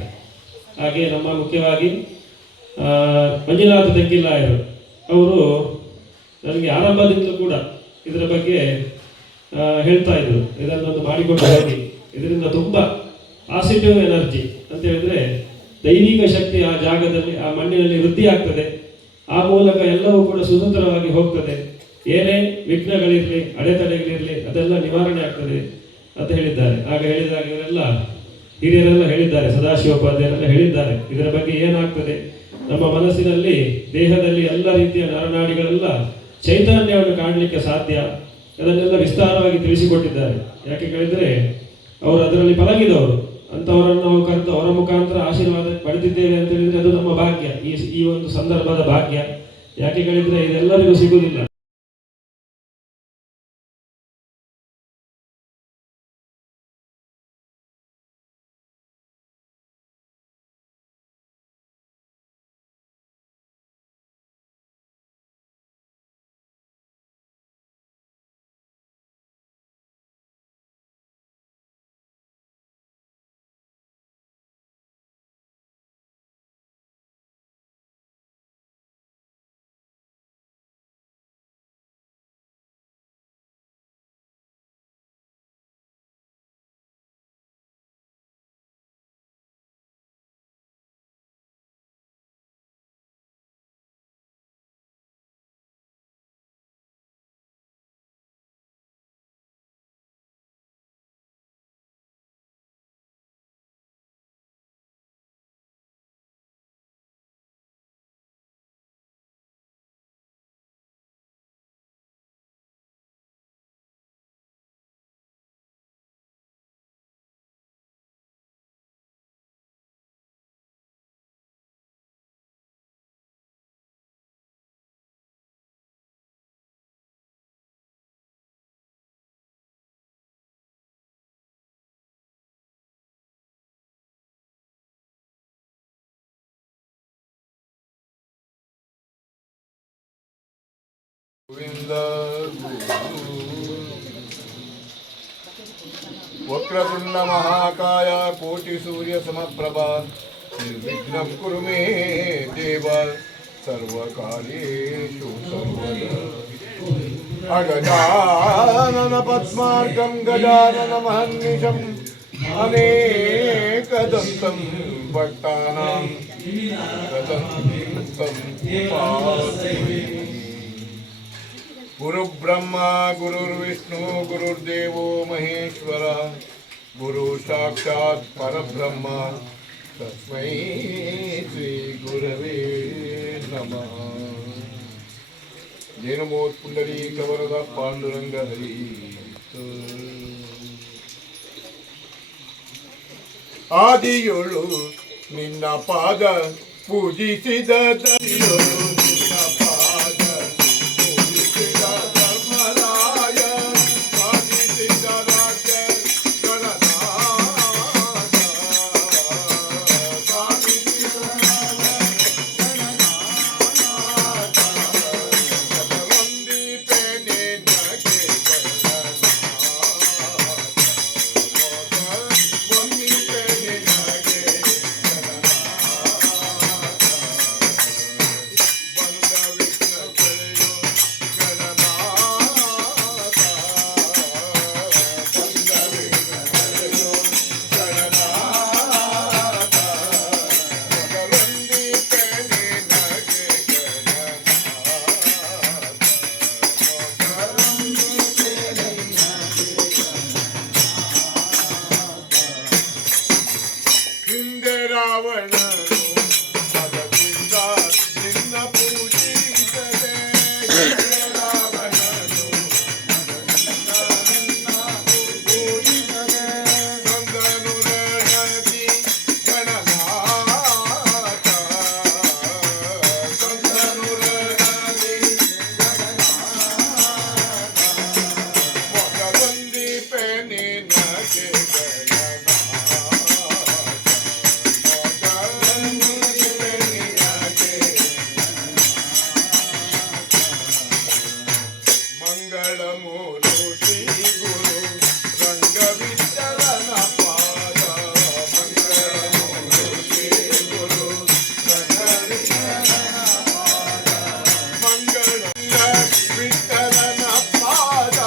ಹಾಗೆ ನಮ್ಮ ಮುಖ್ಯವಾಗಿ ಮಂಜುನಾಥ ತೆಗ್ಗಿಲಾಯರು ಅವರು ನನಗೆ ಆರಂಭದಿಂದಲೂ ಕೂಡ ಇದರ ಬಗ್ಗೆ ಹೇಳ್ತಾ ಇದ್ರು, ಇದನ್ನೊಂದು ಮಾಡಿಕೊಂಡು ಹೋಗಿ, ಇದರಿಂದ ತುಂಬ ಪಾಸಿಟಿವ್ ಎನರ್ಜಿ ಅಂತ ಹೇಳಿದ್ರೆ ದೈವಿಕ ಶಕ್ತಿ ಆ ಜಾಗದಲ್ಲಿ, ಆ ಮಣ್ಣಿನಲ್ಲಿ ವೃದ್ಧಿ ಆಗ್ತದೆ. ಆ ಮೂಲಕ ಎಲ್ಲವೂ ಕೂಡ ಸುತಂತ್ರವಾಗಿ ಹೋಗ್ತದೆ. ಏನೇ ವಿಘ್ನಗಳಿರಲಿ, ಅಡೆತಡೆಗಳಿರಲಿ ಅದೆಲ್ಲ ನಿವಾರಣೆ ಆಗ್ತದೆ ಅಂತ ಹೇಳಿದ್ದಾರೆ. ಆಗ ಹೇಳಿದಾಗ ಇವರೆಲ್ಲ ಹಿರಿಯರೆಲ್ಲ ಹೇಳಿದ್ದಾರೆ, ಸದಾಶಿವೋಪಾಧ್ಯಾಯರೆಲ್ಲ ಹೇಳಿದ್ದಾರೆ, ಇದರ ಬಗ್ಗೆ ಏನಾಗ್ತದೆ, ನಮ್ಮ ಮನಸ್ಸಿನಲ್ಲಿ, ದೇಹದಲ್ಲಿ ಎಲ್ಲ ರೀತಿಯ ನರನಾಡಿಗಳೆಲ್ಲ ಚೈತನ್ಯವನ್ನು ಕಾಣಲಿಕ್ಕೆ ಸಾಧ್ಯ, ಅದನ್ನೆಲ್ಲ ವಿಸ್ತಾರವಾಗಿ ತಿಳಿಸಿಕೊಟ್ಟಿದ್ದಾರೆ. ಯಾಕೆ ಕೇಳಿದರೆ ಅವರು ಅದರಲ್ಲಿ ಪಳಗಿದವರು, ಅಂಥವರನ್ನು ನಾವು ಕರೆದು ಅವರ ಮುಖಾಂತರ ಆಶೀರ್ವಾದ ಪಡೆದಿದ್ದೇವೆ ಅಂತ ಹೇಳಿದರೆ ಅದು ನಮ್ಮ ಭಾಗ್ಯ, ಈ ಒಂದು ಸಂದರ್ಭದ ಭಾಗ್ಯ. ಯಾಕೆ ಕೇಳಿದರೆ ಇದೆಲ್ಲರಿಗೂ ಸಿಗುವುದಿಲ್ಲ. ಗೋವಿಂದ ವಕ್ರತುಂಡ ಮಹಾಕಾಯ ಕೋಟಿ ಸೂರ್ಯ ಸಮಪ್ರಭಾ ನಿರ್ವಿಘ್ನಂ ಕುರು ಮೇ ದೇವ ಸರ್ವಕಾರ್ಯೇಷು ಸರ್ವದಾ ಅಗಜಾನನ ಪದ್ಮಾರ್ಕಂ ಗಜಾನನ ಮಹರ್ನಿಶಂ ಅನೇಕದಂತಂ ಭಕ್ತಾನಾಂ ಗದಂತಂ ಉಪಾಸ್ಮಹೇ. ಗುರು ಬ್ರಹ್ಮ ಗುರುರ್ವಿಷ್ಣು ಗುರುರ್ದೇವೋ ಮಹೇಶ್ವರ ಗುರು ಸಾಕ್ಷಾತ್ ಪರಬ್ರಹ್ಮ ತಸ್ಮೈ ಶ್ರೀ ಗುರವೇ ನಮಃ. ಜೇನುಮೋತ್ ಪುಂಡರೀಕವರದ ಪಾಂಡುರಂಗ ಹರಿ. ಆದಿಯೊಳು ನಿನ್ನ ಪಾದ ಪೂಜಿಸಿದ ದರಿಯೊಳು ನಿನ್ನ ಪಾದ ಪೂಜಿಸಿದ ಧರ್ಮರಾಯ ಸಾಧಿಸಿದ ರಾಜ್ಯ ಗಣನಾಥ ಸಾಧಿಸಿದ ಗಣನಾಥ ವಂದಿಪೆ ನಿನಗೆ ವಂದಿಪೆ ನಿನಗೆ ಬಂದ ವಿಘ್ನ ಕಳೆಯೋ ಗಣನಾಥ ಬಂದ ವಿಘ್ನ ಕಳೆಯೋ ಗಣನಾಥ ವಂದಿಪೆ ನಿನಗೆ ಹಿಂದೆ ರಾವಣನು ಮದದಿಂದ ನಿನ್ನ ಪೂಜಿಸದೆ ಹಿಂದೆ ರಾವಣನು ಮದದಿಂದ ನಿನ್ನ ಪೂಜಿಸದೆ ಬಂದನು ರಣದಿ ಗಣನಾಥ ಬಂದನು ರಣದಿ ಗಣನಾಥ ಮೊದಲೊಂದಿಪೆ ನಿನಗೆ ಮಂಗಳ ಮೂರುತಿ ಗುರು ರಂಗವಿಠಲನ ಪಾದ ಮಂಗಳ ಮೂರುತಿ ಗುರು ರಂಗವಿಠಲನ ಪಾದ ಮಂಗಳ ವಿಠಲನ ಪಾದ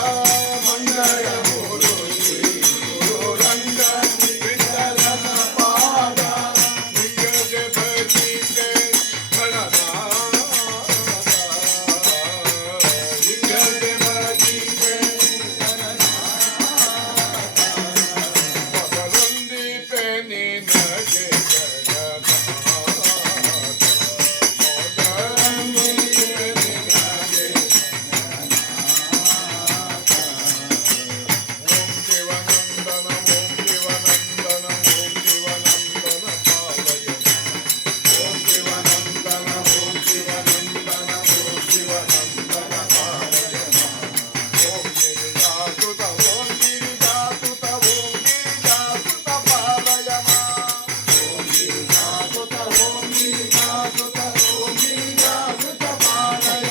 ಮಂಗಳ ಮೂರುತಿ ಗುರು ರಂಗವಿಠಲನ ಪಾದ ಲಿಂಗದೆ ಭಜಿತೆ ಗಣನಾಥ ಲಿಂಗದೆ ಭಜಿತೆ ಮೊದಲೊಂದಿಪೆ ನಿನಗೆ ಮೊದಲೊಂದಿಪೆ ನಿನಗೆ ಓಂ ಶಿವನಂದನ ಓಂ ಶಿವನಂದನ ಓಂ ಶಿವನಂದನ ಪಾಲಯ ಓಂ ಶಿವನಂದನ ಓಂ ಶಿವನಂದನ ಓಂ ಶಿವನಂದನ ಪಾಲಯ ಓಂ ಗಿರಿಜಾಸುತ ಓಂ ಗಿರಿಜಾಸುತ ಓಂ ಗಿರಿಜಾಸುತ ಪಾಲಯ ಓಂ ಗಿರಿಜಾಸುತ ಓಂ ಗಿರಿಜಾಸುತ ಓಂ ಗಿರಿಜಾಸುತ ಪಾಲಯ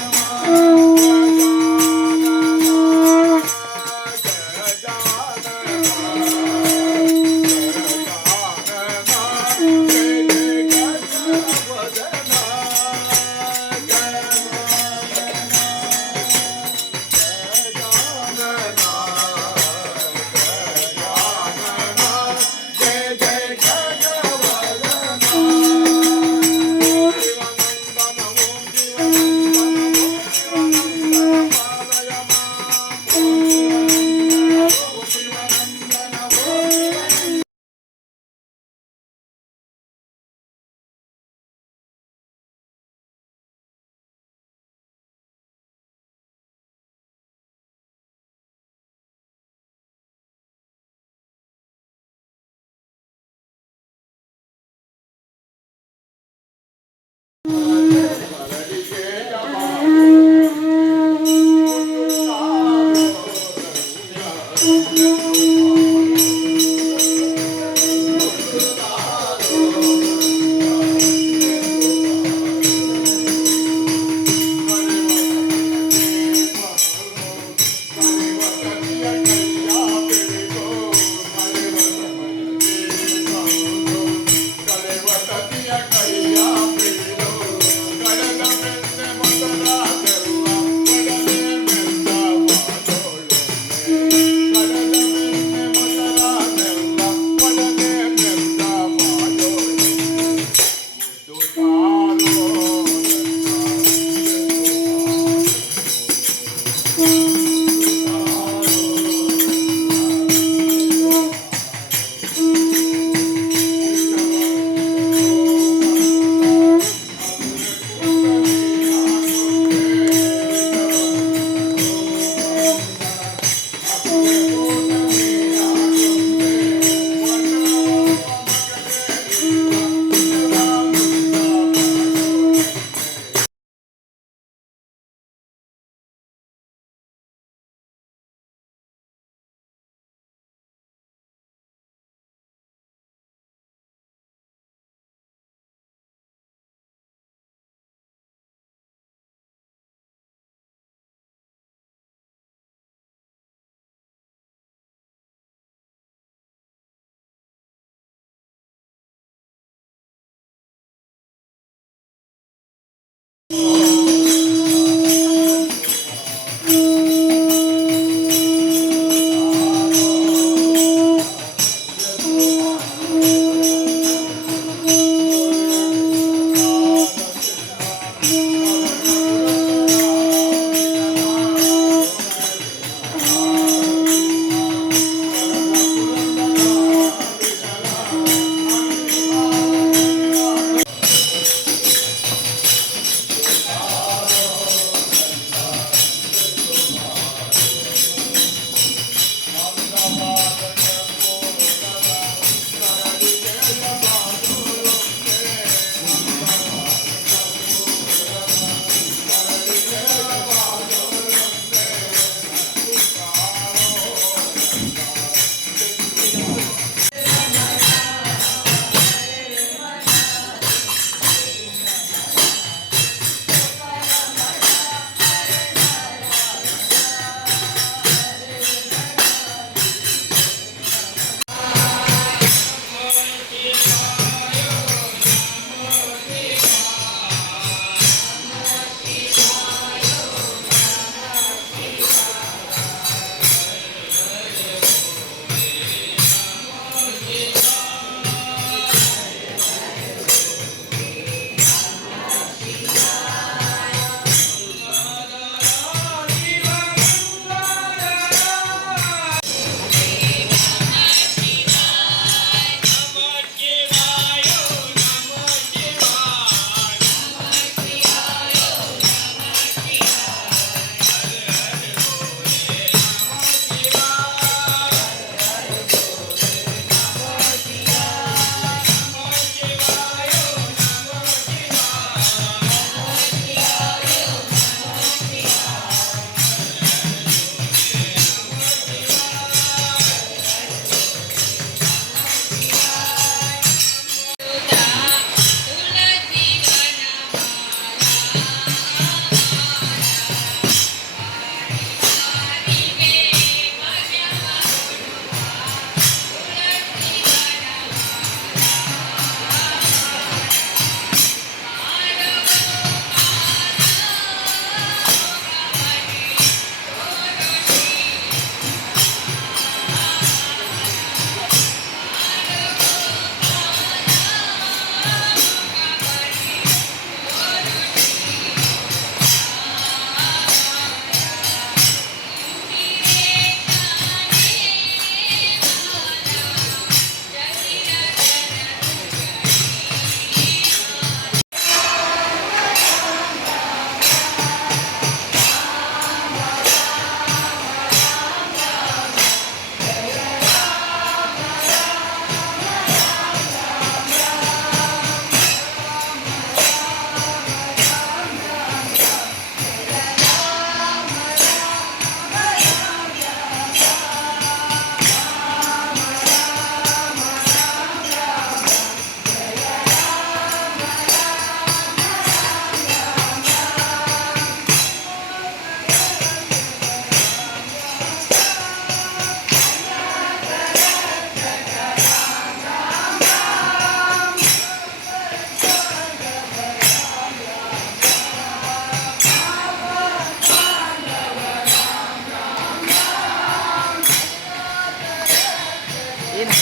ಏನು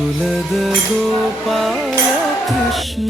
ಕುಲದ ಗೋಪಾಲ ಕೃಷ್ಣ